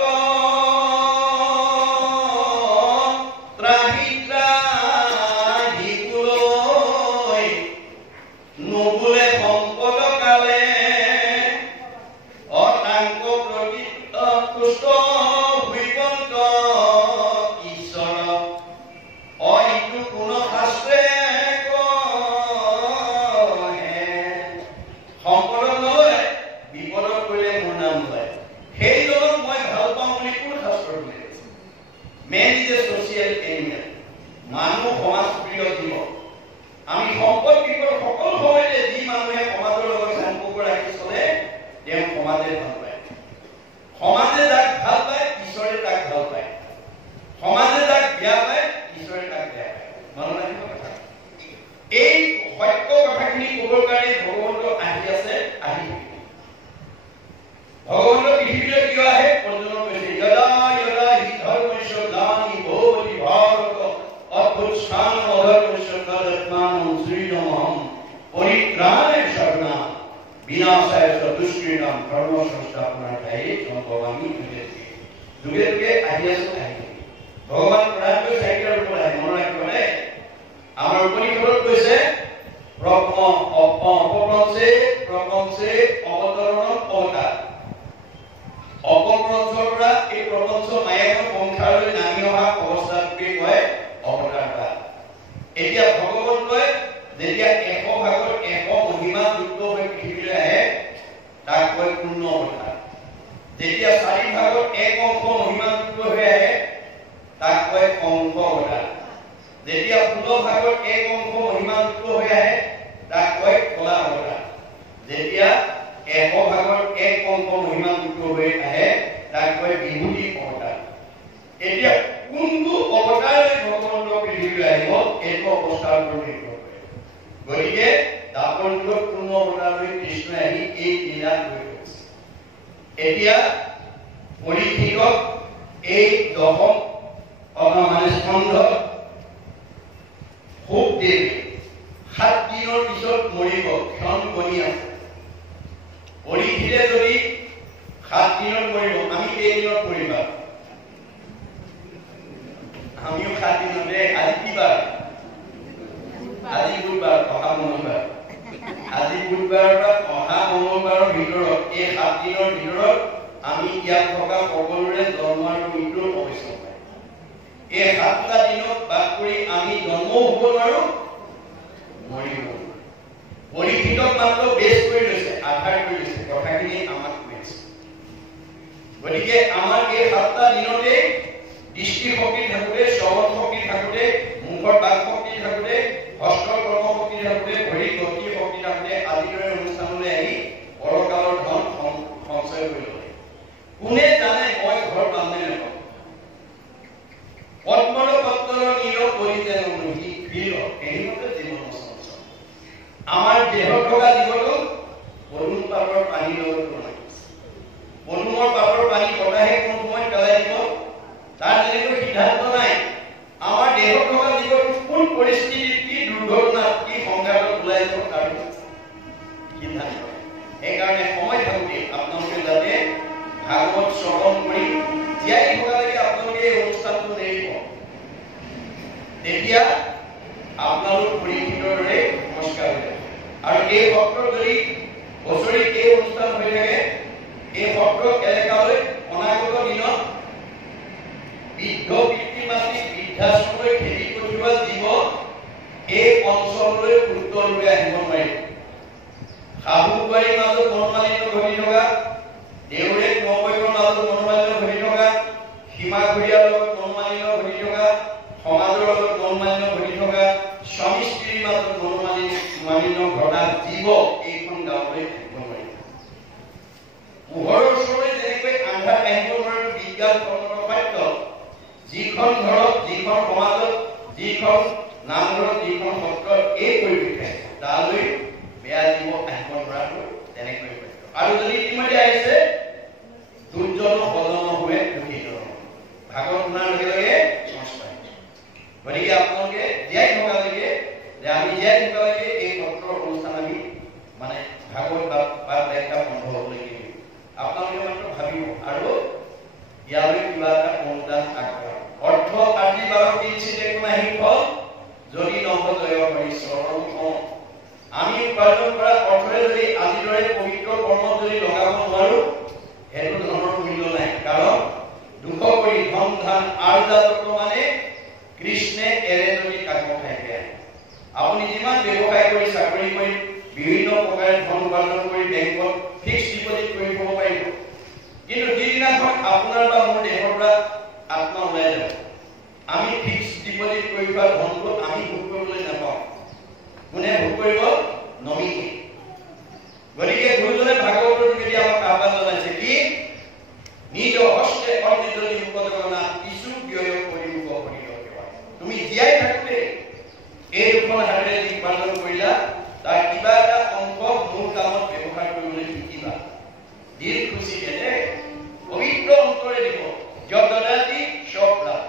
ত্ৰাহি ত্ৰাহি কুলৈ, নুবুলে সম্পদ কালে, অতাংক প্ৰতি তুষ্ট ভূপন্ত ঈশ্বৰ, অইটো কোন শাস্ত্ৰে কহে। সম্পদত নলয়, বিপদত পৰিলে মোৰ নাম লয়, সেইজনক মই ভাল পাওঁ বুলি কোন শাস্ত্ৰত কৈছে? Man is a social animal, মানুহ সমাজ প্ৰিয় জীৱ। আমি সম্পদ বিপদ সকলো সময়তে যি মানুহে সমাজৰ লগত সম্পৰ্ক ৰাখি চলে তেওঁ সমাজে ভাল পায়। সমাজে যাক ভাল পায় ঈশ্বৰে তাক ভাল পায়, সমাজে যাক বেয়া পায় ঈশ্বৰে তাক বেয়া পায়। মনত ৰাখিব কথা। এই সত্য কথাখিনি ক'বৰ কাৰণে ভগৱন্ত আহি আছে, আহি ভগৱন্ত পৃথিৱীলৈ কিয় আহে? সায়স দুষ্কৃতম কৰ্ম সংস্থাপনাৰ ঠাই সম্ভবামী যুগে যুগে আহি আছো আহি ভগৱান প্ৰাণকৈ চাৰিটাৰ ওপৰত আহে মনত ৰাখিবনে আমাৰ উপনিষদত কৈছে অপপ্ৰঞ্চে অৱতৰণম অৱতাৰ অপপ্ৰঞ্চৰ পৰা এই প্ৰপঞ্চ মায়াকৰ সংসাৰলৈ নামি অহা অৱস্থাটোকে কয় অৱতাৰ বা এতিয়া ভগৱন্তই যেতিয়া 100 ভাগৰ 100 মহিমা যুক্ত হৈ পৃথিৱীলৈ আহে তাক কয় পূৰ্ণ অৱতাৰ যেতিয়া 4 ভাগৰ 1 অংশ মহিমা যুক্ত হৈ আহে তাক কয় অংশ অৱতাৰ যেতিয়া 16 ভাগৰ 1 অংশ মহিমা যুক্ত হৈ আহে তাক কয় কলা অৱতাৰ যেতিয়া 100 ভাগৰ 1 অংশ মহিমা যুক্ত হৈ আহে তাক কয় বিভূতি অৱতাৰ এতিয়া কোনটো অৱতাৰে ভগৱন্ত পৃথিৱীলৈ আহিব এইটো অৱস্থাৰ ওপৰত নিৰ্ভৰ কৰে গতিকে দাপৰ যুগত পূৰ্ণ অৱতাৰলৈ কৃষ্ণ আহি এই লীলা কৰি গৈছে এতিয়া পৰীক্ষিতক এই দশম মানে স্কন্ধ খুব দেৰি 7 দিনৰ পিছত মৰিব ক্ষণ গণি আছে পৰীক্ষিতে যদি 7 দিনত মৰিব আমি কেইদিনত মৰিবা আমিও 7 দিনতে আজি কি বাৰ আজি বুধবাৰ অহা মঙ্গলবাৰ আজি বুধবাৰ পৰা অহা মঙ্গলবাৰৰ ভিতৰত এই 7 দিনৰ ভিতৰত আমি ইয়াত থকা সকলোৰে জন্ম আৰু মৃত্যুৰ অৱশ্যক পাই এই 7টা দিনত বাস কৰি আমি জন্ম হ'ব নোৱাৰো মৰিব পৰীক্ষিতক মাত্ৰ বেছ কৰি লৈছে আধাৰ কৰি লৈছে কথাখিনি আমাক কৈছে গতিকে আমাৰ এই 7টা দিনতে দৃষ্টি শক্তি থাকোতে শ্ৰৱণ শক্তি থাকোতে মুখৰ বাক শক্তি থাকোতে হস্তৰ কৰ্ম শক্তি থাকোতে ভৰি গতি শক্তি থাকোতে আদিৰ অনুষ্ঠানলৈ আহি পৰকালৰ ধন সঞ্চয় কৰি লয় কোনে জানে মই ঘৰ পাম নে নাপাম পদ্মৰ পত্ৰৰ নীৰ পৰিতেন অনুহি প্ৰিয় এহিমতে জীৱন চঞ্চল আমাৰ দেহত থকা জীৱটো পদুম পাতৰ পানীৰ লগত তুলনা কৰিছে পদুমৰ পাতৰ পানী বতাহে কোন সময়ত পেলাই দিব তাৰ যেনেকৈ সিদ্ধান্ত নাই আমাৰ দেহত থকা জীৱটো কোন পৰিস্থিতিত কি দুৰ্ঘটনাত কি সংঘাতত ওলাই যাব তাৰ সিদ্ধান্ত সেইকাৰণে সময় থাকোঁতে আপোনালোকে যাতে ভাগৱত শ্ৰৱণ কৰি জীয়াই থকালৈকে আপোনালোকে এই অনুষ্ঠানটো নেৰিব তেতিয়া আপোনালোক পৰীক্ষিতৰ দৰে নমস্কাৰ হৈ যাব আৰু এই সত্ৰৰ যদি বছৰি এই অনুষ্ঠান হৈ থাকে এই সত্ৰ এলেকালৈ অনাগত দিনত বৃদ্ধ পিতৃ মাতৃ বৃদ্ধাশ্ৰমলৈ খেদি পঠিওৱা জীৱ এই অঞ্চললৈ উত্তৰলৈ আহিব নোৱাৰিব শাহু বোৱাৰীৰ মাজত মনোমালিন্য ঘটি থকা দেউৰে নবৈকৰ মাজত মনোমালিন্য ঘটি থকা সীমা ঘৰীয়াৰ লগত মনোমালিন্য ঘটি থকা সমাজৰ লগত মনোমালিন্য ঘটি থকা স্বামী স্ত্ৰীৰ মাজত মনোমালিন্য ঘটা জীৱ এইখন গাঁৱলৈ থাকিব নোৱাৰিব পোহৰৰ ওচৰলৈ যেনেকৈ আন্ধাৰ আহিব নোৱাৰে বিজ্ঞানসন্মত সত্য যিখন ঘৰত যিখন সমাজত যিখন নামঘৰত যিখন সত্ৰত এই পৰিৱেশ তালৈ বেয়া জীৱ আহিব নোৱাৰাটো তেনেকৈ আৰু যদি ইতিমধ্যে আহিছে দুৰ্জন বজন হৈ ভাগত শুনাৰ লগে লগে সংস্কাৰ গতিকে আপোনালোকে জীয়াই থকালৈকে যে আমি জীয়াই থকালৈকে এই সত্ৰৰ অনুষ্ঠান আমি মানে ভাগৱত বা ব্যাখ্যা বন্ধ হ'বলৈকে আপোনালোকে মাত্ৰ ভাবিব আৰু ইয়ালৈ কিবা এটা অনুদান আগবঢ়াব অৰ্থ আজি বাৰ কিঞ্চিত একো নাহি ফল যদি নহজয় ঈশ্বৰ আমি উপাৰ্জন কৰা অৰ্থৰে যদি আজিৰ দৰে পবিত্ৰ কৰ্মত যদি লগাব নোৱাৰো সেইটো ধনৰ মূল্য নাই কাৰণ দুখ কৰি ধন ধান আৰু যাদত্ব মানে কৃষ্ণে এৰে যদি কাকো খাই আপুনি যিমান ব্যৱসায় কৰি চাকৰি কৰি বিভিন্ন প্ৰকাৰে ধন উপাৰ্জন কৰি বেংকত ফিক্সড ডিপজিট কৰি থব পাৰিব কিন্তু যিদিনাখন আপোনাৰ বা মোৰ দেহৰ পৰা আত্মা ওলাই যাব আমি ফিক্সড ডিপজিট কৰি থোৱা ধনটো আমি ভোগ কৰিবলৈ নাপাওঁ কোনে ভোগ কৰিব নমিকে গতিকে গুৰুজনে ভাগৱতৰ যোগেদি আমাক আহ্বান জনাইছে কি নিজ হস্তে অৰ্জিত জীৱনা কিছু ব্যয় কৰিব তুমি জীয়াই থাকোঁতে এই দুখন হাতেৰে যি উপাৰ্জন কৰিলা তাৰ কিবা এটা অংশ মূল কামত ব্যৱহাৰ কৰিবলৈ শিকিবা দিল খুচি দিলে পবিত্ৰ অন্তৰে দিব যদাতি সব লাভ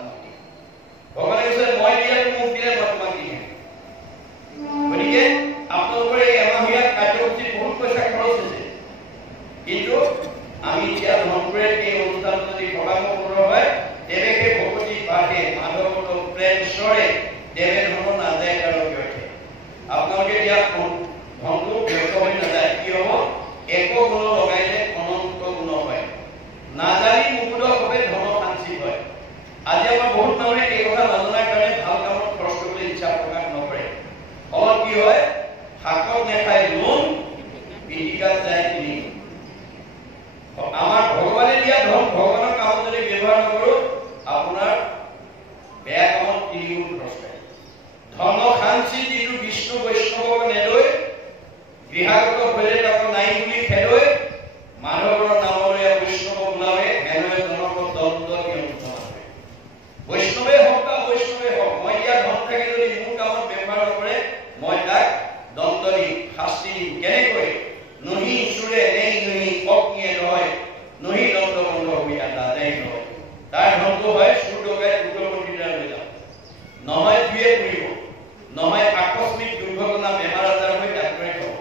ভগৱানে কৈছে মই দিয়াটো মোক দিলে মই তোমাক দিম গতিকে আপোনালোকৰ এই এমাহীয়া কাৰ্যসূচীত বহুত পইচা খৰচ হৈছে হয় দেৱে সেই ভকতি বাঢ়ে মাধৱত প্ৰেম সৰে দেৱে ধন নাযায় কাৰো ব্যৰ্থে আপোনালোকে এতিয়া ধনটো ব্যৰ্থ হৈ নাযায় কি হ'ব এক গুণ লগাইলে অনন্ত গুণ হয় নাজানি মুকুট হবে ধন সাঞ্চি হয় আজি আমাৰ বহুত মানুহে এই কথা নজনাৰ কাৰণে ভাল কামত খৰচ কৰিবলৈ ইচ্ছা প্ৰকাশ নকৰে ফলত কি হয় শাকত নেখাই লোন পিটিকাত যায় কিনি আমাৰ ভগৱানে দিয়া ধন ভগৱানৰ কামত যদি ব্যৱহাৰ নকৰো আপোনাৰ বেয়া কামত তিনিগুণ খৰচ হয় ধন সাঞ্চি যিটো বিষ্ণু বৈষ্ণৱক নেলৈ গৃহাগত হ'লে তাক নাই বুলি খেলৈ মাধৱৰ নামলৈ বৈষ্ণৱ ওলাৱে হেনৈ জনক দণ্ড বৈষ্ণৱে হওক বা বৈষ্ণৱে হওক মই দিয়া ধন থাকি যদি মোৰ কামত ব্যৱহাৰ নকৰে মই তাক দণ্ড দিম শাস্তি দিম কেনেকৈ নহি চুৰে নেই নহি অগ্নিয়ে নহয় নহি দণ্ড বন্ধ হৈ নাযায় নহয় তাৰ ধনটো হয় চুৰ ডকাই উগ্ৰপন্থীৰ লৈ যাওঁ নহয় দুয়ে ফুৰিব নহয় আকস্মিক দুৰ্ঘটনা বেমাৰ আজাৰ হৈ ডাক্তৰে খাব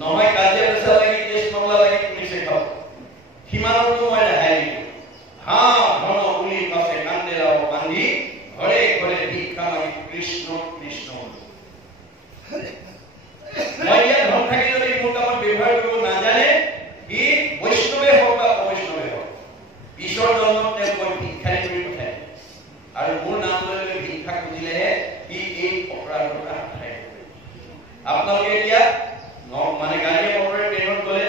নহয় কাজিয়া পেচা লাগি কেছ মামলা লাগি পুলিচে খাব সিমানতো মই ৰেহাই দিম হা ধন বুলি পাছে কান্দেৰাও বান্ধি ঘৰে ঘৰে ভিক্ষা মাগি কৃষ্ণ কৃষ্ণ মই ইয়াত ধন থাকি যদি মোৰ কামত ব্যৱহাৰ কৰিব নাজানে ই বৈষ্ণৱে হওক বা অবৈষ্ণৱে হওক ঈশ্বৰ জন্মত তেওঁ মই ভিক্ষাৰী কৰি পঠাই আৰু মোৰ নাম লৈ ভিক্ষা খুজিলেহে ই এই অপৰাধৰ পৰা হাত আপোনালোকে এতিয়া মানে গাড়ী মটৰে ট্ৰেইনত গ'লে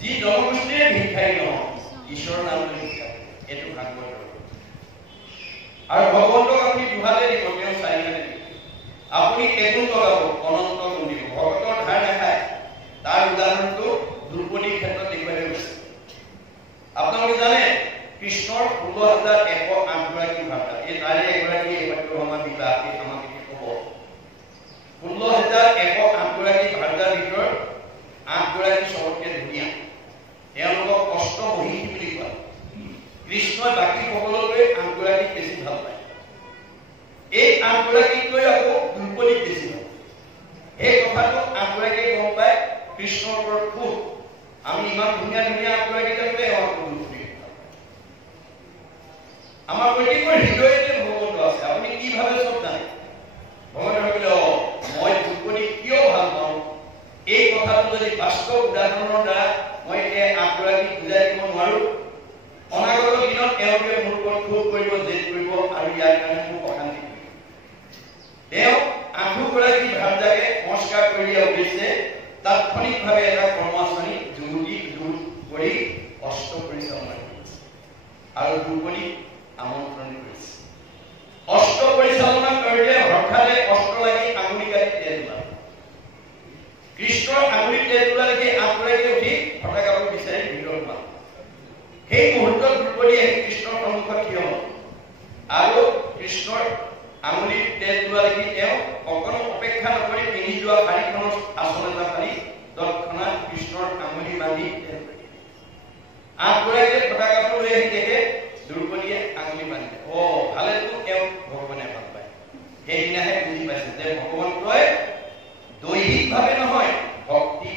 যি জনগোষ্ঠীয়ে ভিক্ষাৰী নহয় ঈশ্বৰৰ নাম লৈ ভিক্ষা এইটো ভাগৱত আৰু ভগৱন্তক আপুনি দুহাতে দিব তেওঁ চাৰিহাতে দিব আপুনি এগুণ লগাব অনন্ত গুণ দিব ভগৱতৰ ধাৰ নাখায় তাৰ উদাহৰণটো দ্ৰৌপদীৰ ক্ষেত্ৰত দেখুৱাই গৈছে আপোনালোকে জানে কৃষ্ণৰ 16,108 গৰাকী ভাৰ্তা এই তাৰে এগৰাকী আমাৰ বিবাহ আমাক ক'ব 16,108 গৰাকী ভাৰ্তাৰ ভিতৰত 8 গৰাকী চবতকে ধুনীয়া তেওঁলোকক কষ্ট মহিষী বুলি কয় কৃষ্ণই বাকী সকলোতকৈ 8 গৰাকীক বেছি ভাল পায় এই 8 গৰাকীতকৈ আকৌ দ্ৰৌপদীক বেছি ভাল এই কথাটো 8 গৰাকীয়ে গম পায় কৃষ্ণৰ ওপৰত খুব আমি ইমান ধুনীয়া ধুনীয়া 8 গৰাকী থাকোঁতে আমাৰ প্ৰত্যেকৰ হৃদয়তে ভগৱন্ত আছে আপুনি কি ভাবে চব জানে ভগৱন্ত ভাবিলে মই দ্ৰৌপদীক কিয় ভাল পাওঁ এই কথাটো যদি বাস্তৱ উদাহৰণৰ দ্বাৰা মই এই 8 গৰাকীক বুজাই দিব নোৱাৰো অনাগত দিনত তেওঁলোকে মোৰ ওপৰত ক্ষোভ কৰিব জেদ কৰিব আৰু ইয়াৰ কাৰণে মোক অশান্তি কৰিব তেওঁ 8 গৰাকী ভাৰ্তাকে নমস্কাৰ কৰি উলিয়াইছে তাৎক্ষণিকভাৱে এটা কৰ্মাচনী যুগুতি কৰি অস্ত পৰিচালনা কৰিছে আৰু দ্ৰৌপদীক আমন্ত্ৰণ কৰিছে অস্ত পৰিচালনা কৰিলে হঠাতে অস্ত্ৰ লাগি আঙুলি কাটি তেল ওলাল কৃষ্ণৰ আঙুলি তেল ওলাল দেখি 8 গৰাকী উঠি ফটাকাবোৰ বিচাৰি ভিতৰত সোমাল সেই মুহূৰ্তত দ্ৰৌপদী আহি কৃষ্ণৰ সন্মুখত থিয় হ'ল আৰু কৃষ্ণৰ আঙুলিৰ তেল ওলোৱা দেখি তেওঁ অকণো অপেক্ষা নকৰি পিন্ধি যোৱা শাৰীখনৰ আচল এটা ফালি তৎক্ষণাৎ কৃষ্ণৰ আঙুলি বান্ধি তেল কৰি 8 গৰাকীয়ে ফটাকাবোৰ লৈ আহি দেখে দ্ৰৌপদীয়ে আঙুলি বান্ধিলে ভালেতো তেওঁ ভগৱানে ভাল পায় সেইদিনাহে বুজি পাইছে যে ভগৱন্তই দৈহিকভাৱে নহয় ভক্তি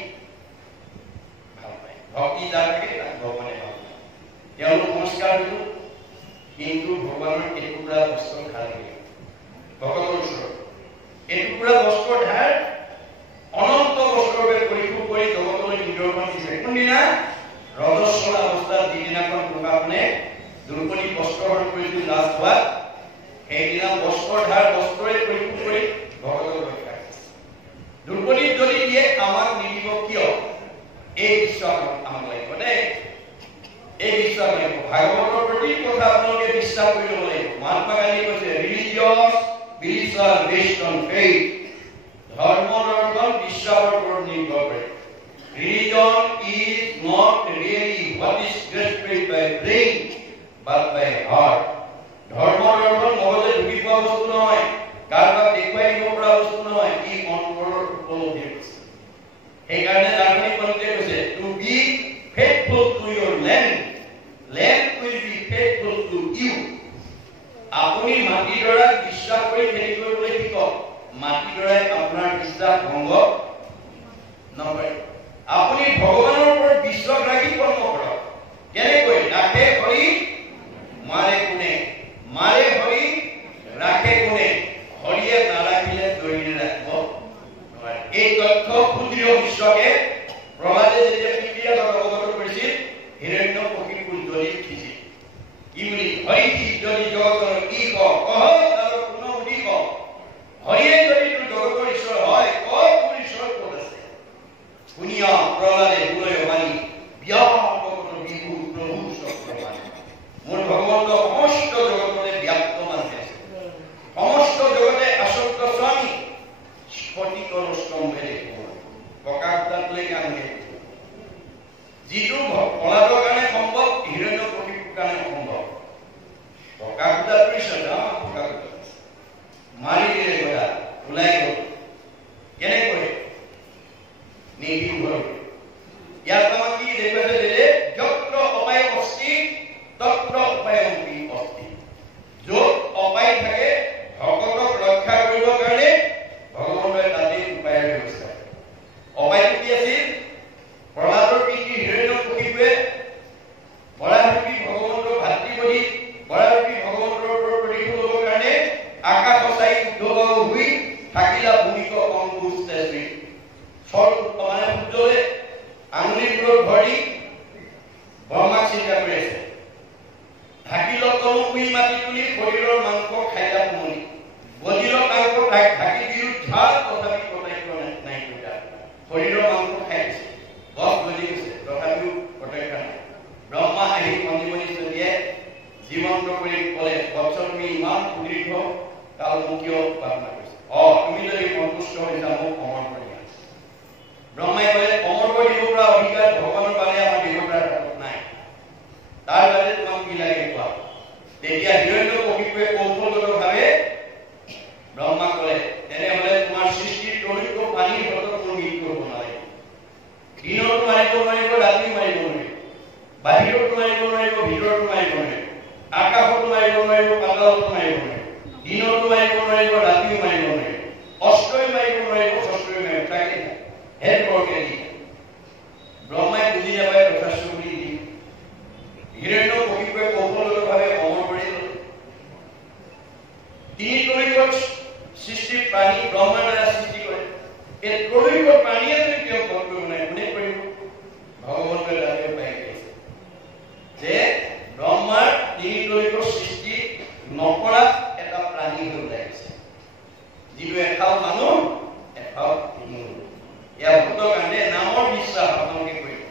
ভাল পায় ভক্তি যাৰ থাকে তাক ভগৱানে ভাল পায় তেওঁলোক নমস্কাৰ দিলো কিন্তু ভগৱানৰ এটুকুৰা বস্ত্ৰ ধাৰ দিলে ভগৱতৰ ওচৰত এটুকুৰা বস্ত্ৰৰ ধাৰ অনন্ত বস্ত্ৰৰূপে পৰিশোধ কৰি জগতলৈ নিদৰ্শন দিছে কোনদিনা ৰজস্বলা অৱস্থাত যিদিনাখন প্ৰকাশনে দ্ৰৌপদী বস্ত্ৰহৰণ কৰিছিল লাজ হোৱা সেইদিনা বস্ত্ৰৰ ধাৰ বস্ত্ৰৰে পৰিশোধ কৰি ভগৱতক ৰক্ষা কৰিছে দ্ৰৌপদীক যদি দিয়ে আমাক নিদিব কিয় এই বিশ্বাস আমাক লাগিব দেই এই বিশ্বাস লাগিব ভাগৱতৰ প্ৰতি কথা আপোনালোকে বিশ্বাস কৰি ল'ব লাগিব মহাত্মা গান্ধী কৈছে religious beliefs are based on faith ধৰ্ম দৰ্শন বিশ্বাসৰ ওপৰত নিৰ্ভৰ কৰে religion is not really what is grasped by brain but by heart ধৰ্ম দৰ্শন মগজে ঢুকি পোৱা বস্তু নহয় কাৰোবাক দেখুৱাই দিব পৰা বস্তু নহয় ই অন্তৰৰ উপলব্ধি বস্তু সেইকাৰণে দাৰ্শনিক পণ্ডিতে কৈছে to be faithful to your land will be faithful to you আপুনি মাটিডৰাক বিশ্বাস কৰি খেতি কৰিবলৈ শিকক মাটিডৰাই আপোনাৰ বিশ্বাস ভংগ নকৰে আপুনি ভগৱানৰ ওপৰত বিশ্বাস ৰাখি কৰ্ম কৰক কেনেকৈ ৰাখে কৰি মাৰে কোনে, মাৰে হৰি ৰাখে কোনে, হৰিয়ে নাৰাখিলে দৈৰে ৰাখিব নোৱাৰে। এই তথ্য সুদৃঢ় বিশ্বকে প্ৰহ্লাদে যেতিয়া পৃথিৱীৰ অৱগত কৰিছিল, হিৰণ্যকশিপুৰ জ্বলি উঠিছিল। ই বুলি হৰি যদি জগতৰ কি কহ আৰু কোনো বুলি কহ, হৰিয়ে যদি তোৰ জগতৰ ঈশ্বৰ হয় কহ তোৰ ঈশ্বৰ ক'ত আছে। শুনিয়া প্ৰহ্লাদে গুণয় মানি ব্যাপকৰ বিভু প্ৰভু চক্ৰবাণী। মোৰ ভগৱন্ত সমস্ত জগততে ব্যাপ্তমান হৈ আছে, সমস্ত জগতে আসক্ত স্বামী স্ফটিকৰ স্তম্ভেৰে প্ৰকাশলৈ কান্দে। যিটো প্ৰহ্লাদৰ কাৰণে সম্ভৱ, হিৰণ্যকশিপুৰ কাৰণে সম্ভৱ। মাৰি দিলে গদা, ওলাই গ'ল। কেনেকৈ? নিৰ্ভীক হ'ল। ইয়াত আমাক কি দেখুৱাইছে যে যত্ৰ অপায় অস্তি তত্ৰ উপায়মপি অস্তি। য'ত অপায় থাকে ভকতক ৰক্ষা কৰিবৰ কাৰণে ভগৱানে তাতেই উপায়ৰ ব্যৱস্থা। অপায়টো কি আছিল? প্ৰহ্লাদৰ পিতৃ হিৰণ্যকশিপুৰে বৰাৰূপী ভগৱন্তৰ ভাতৃবধি বৰাৰূপী ভগৱন্তৰ ওপৰত প্ৰতিশোধ ল'বৰ কাৰণে আকাশ চাই উদ্ধৱ হৈ থাকিলা ভূমিক অংকুশ তেজী মানে সূৰ্যৰে আঙুলিবোৰত ধৰি ব্ৰহ্মাক চিন্তা কৰি আছে। ঢাকি লতম শুই মাটি তুলি শৰীৰৰ মাংস খাইলা পুমনি, বজিৰ মাংস ঢাকি দিও ঝাল তথাপি কটাক্ষ নাই কৰিলা। শৰীৰৰ মাংস খাই দিছে, গছ গজি গৈছে, তথাপিও কটাক্ষ নাই। ব্ৰহ্মা আহি মন্দিমণি চলিয়াই জীৱন্ত কৰি ক'লে, বৎস তুমি ইমান সুদীৰ্ঘ কাল মোক কিয় উপাসনা কৰিছা? তুমি যদি সন্তুষ্ট হৈছা মোক অমৰ কৰি দিয়া। ব্ৰহ্মাই ক'লে, অমৰ কৰি দিব পৰা অধিকাৰ ভগৱানৰ বাবে আমাৰ দেৱতাৰ হাতত নাই, তাৰ বাবে তোমাক কি লাগে কোৱা। তেতিয়া হিৰণ্যকশিপুৰে কৌশলগতভাৱে ব্ৰহ্মাক ক'লে, তেনেহ'লে তোমাৰ সৃষ্টিৰ তৰিত পানীৰ হাতত মোৰ মৃত্যু হ'ব নালাগে। দিনতো মাৰিব নোৱাৰিব, ৰাতিও মাৰিব নোৱাৰিব, বাহিৰতো মাৰিব নোৱাৰিব, ভিতৰতো মাৰিব নোৱাৰিব, আকাশতো মাৰিব নোৱাৰিব, পাতালতো মাৰিব নোৱাৰিব, দিনতো মাৰিব নোৱাৰিব, ৰাতিও মাৰিব নোৱাৰিব, অস্ত্ৰই মাৰিব নোৱাৰিব, শস্ত্ৰই মাৰিব তাকে হেড বৰকে দি ব্ৰহ্মাই বুজি নাপায় যথেষ্ট বুলি দি হিৰণ্যকশিপুৰে কৌশলগতভাৱে অমৰ কৰি ল'লে। তিনি তৰিকত সৃষ্টি প্ৰাণী ব্ৰহ্মাৰ দ্বাৰা সৃষ্টি কৰে। এই তৰিকত প্ৰাণীয়ে যদি তেওঁক বধ কৰিব নাই, কোনে কৰিব? ভগৱন্তই দাবী পাই গৈছে যে ব্ৰহ্মাৰ তিনি তৰিকত সৃষ্টি নকৰা এটা প্ৰাণী হৈ ওলাইছে, যিটো এফাল মানুহ এফাল মূল। ইয়াৰ ভূতৰ কাৰণে নামৰ বিশ্বাস আপোনালোকে কৰিব,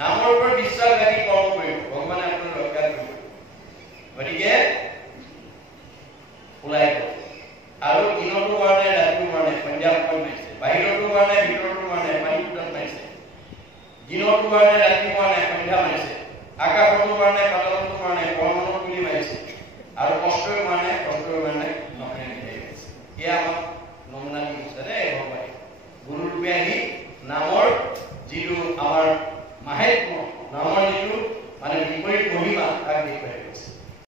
নামৰ ওপৰত বিশ্বাস ৰাখি কৰ্ম কৰিব, ভগৱানে আপোনাক ৰক্ষা কৰিব। গতিকে ওলাই গ'ল আৰু দিনতো হোৱা নাই, ৰাতিও হোৱা নাই, সন্ধ্যা সময় মাৰিছে, বাহিৰতো হোৱা নাই, ভিতৰতো হোৱা নাই, পানী ফুটাত মাৰিছে, দিনতো হোৱা নাই, ৰাতি হোৱা নাই, সন্ধ্যা মাৰিছে, আকাশতো হোৱা নাই, পাতালতো হোৱা নাই, পৰমাণু তুলি মাৰিছে, আৰু কষ্টই হোৱা নাই, কষ্টই হোৱা নাই, নখনে মিলাই মাৰিছে। এয়া আমাক নমুনা দি দিছে দেই ভগৱানে। গুৰুৰূপে আহি নামৰ যিটো আমাৰ মাহাত্ম্য, নামৰ যিটো মানে বিপৰীত মহিমা তাক দেখুৱাই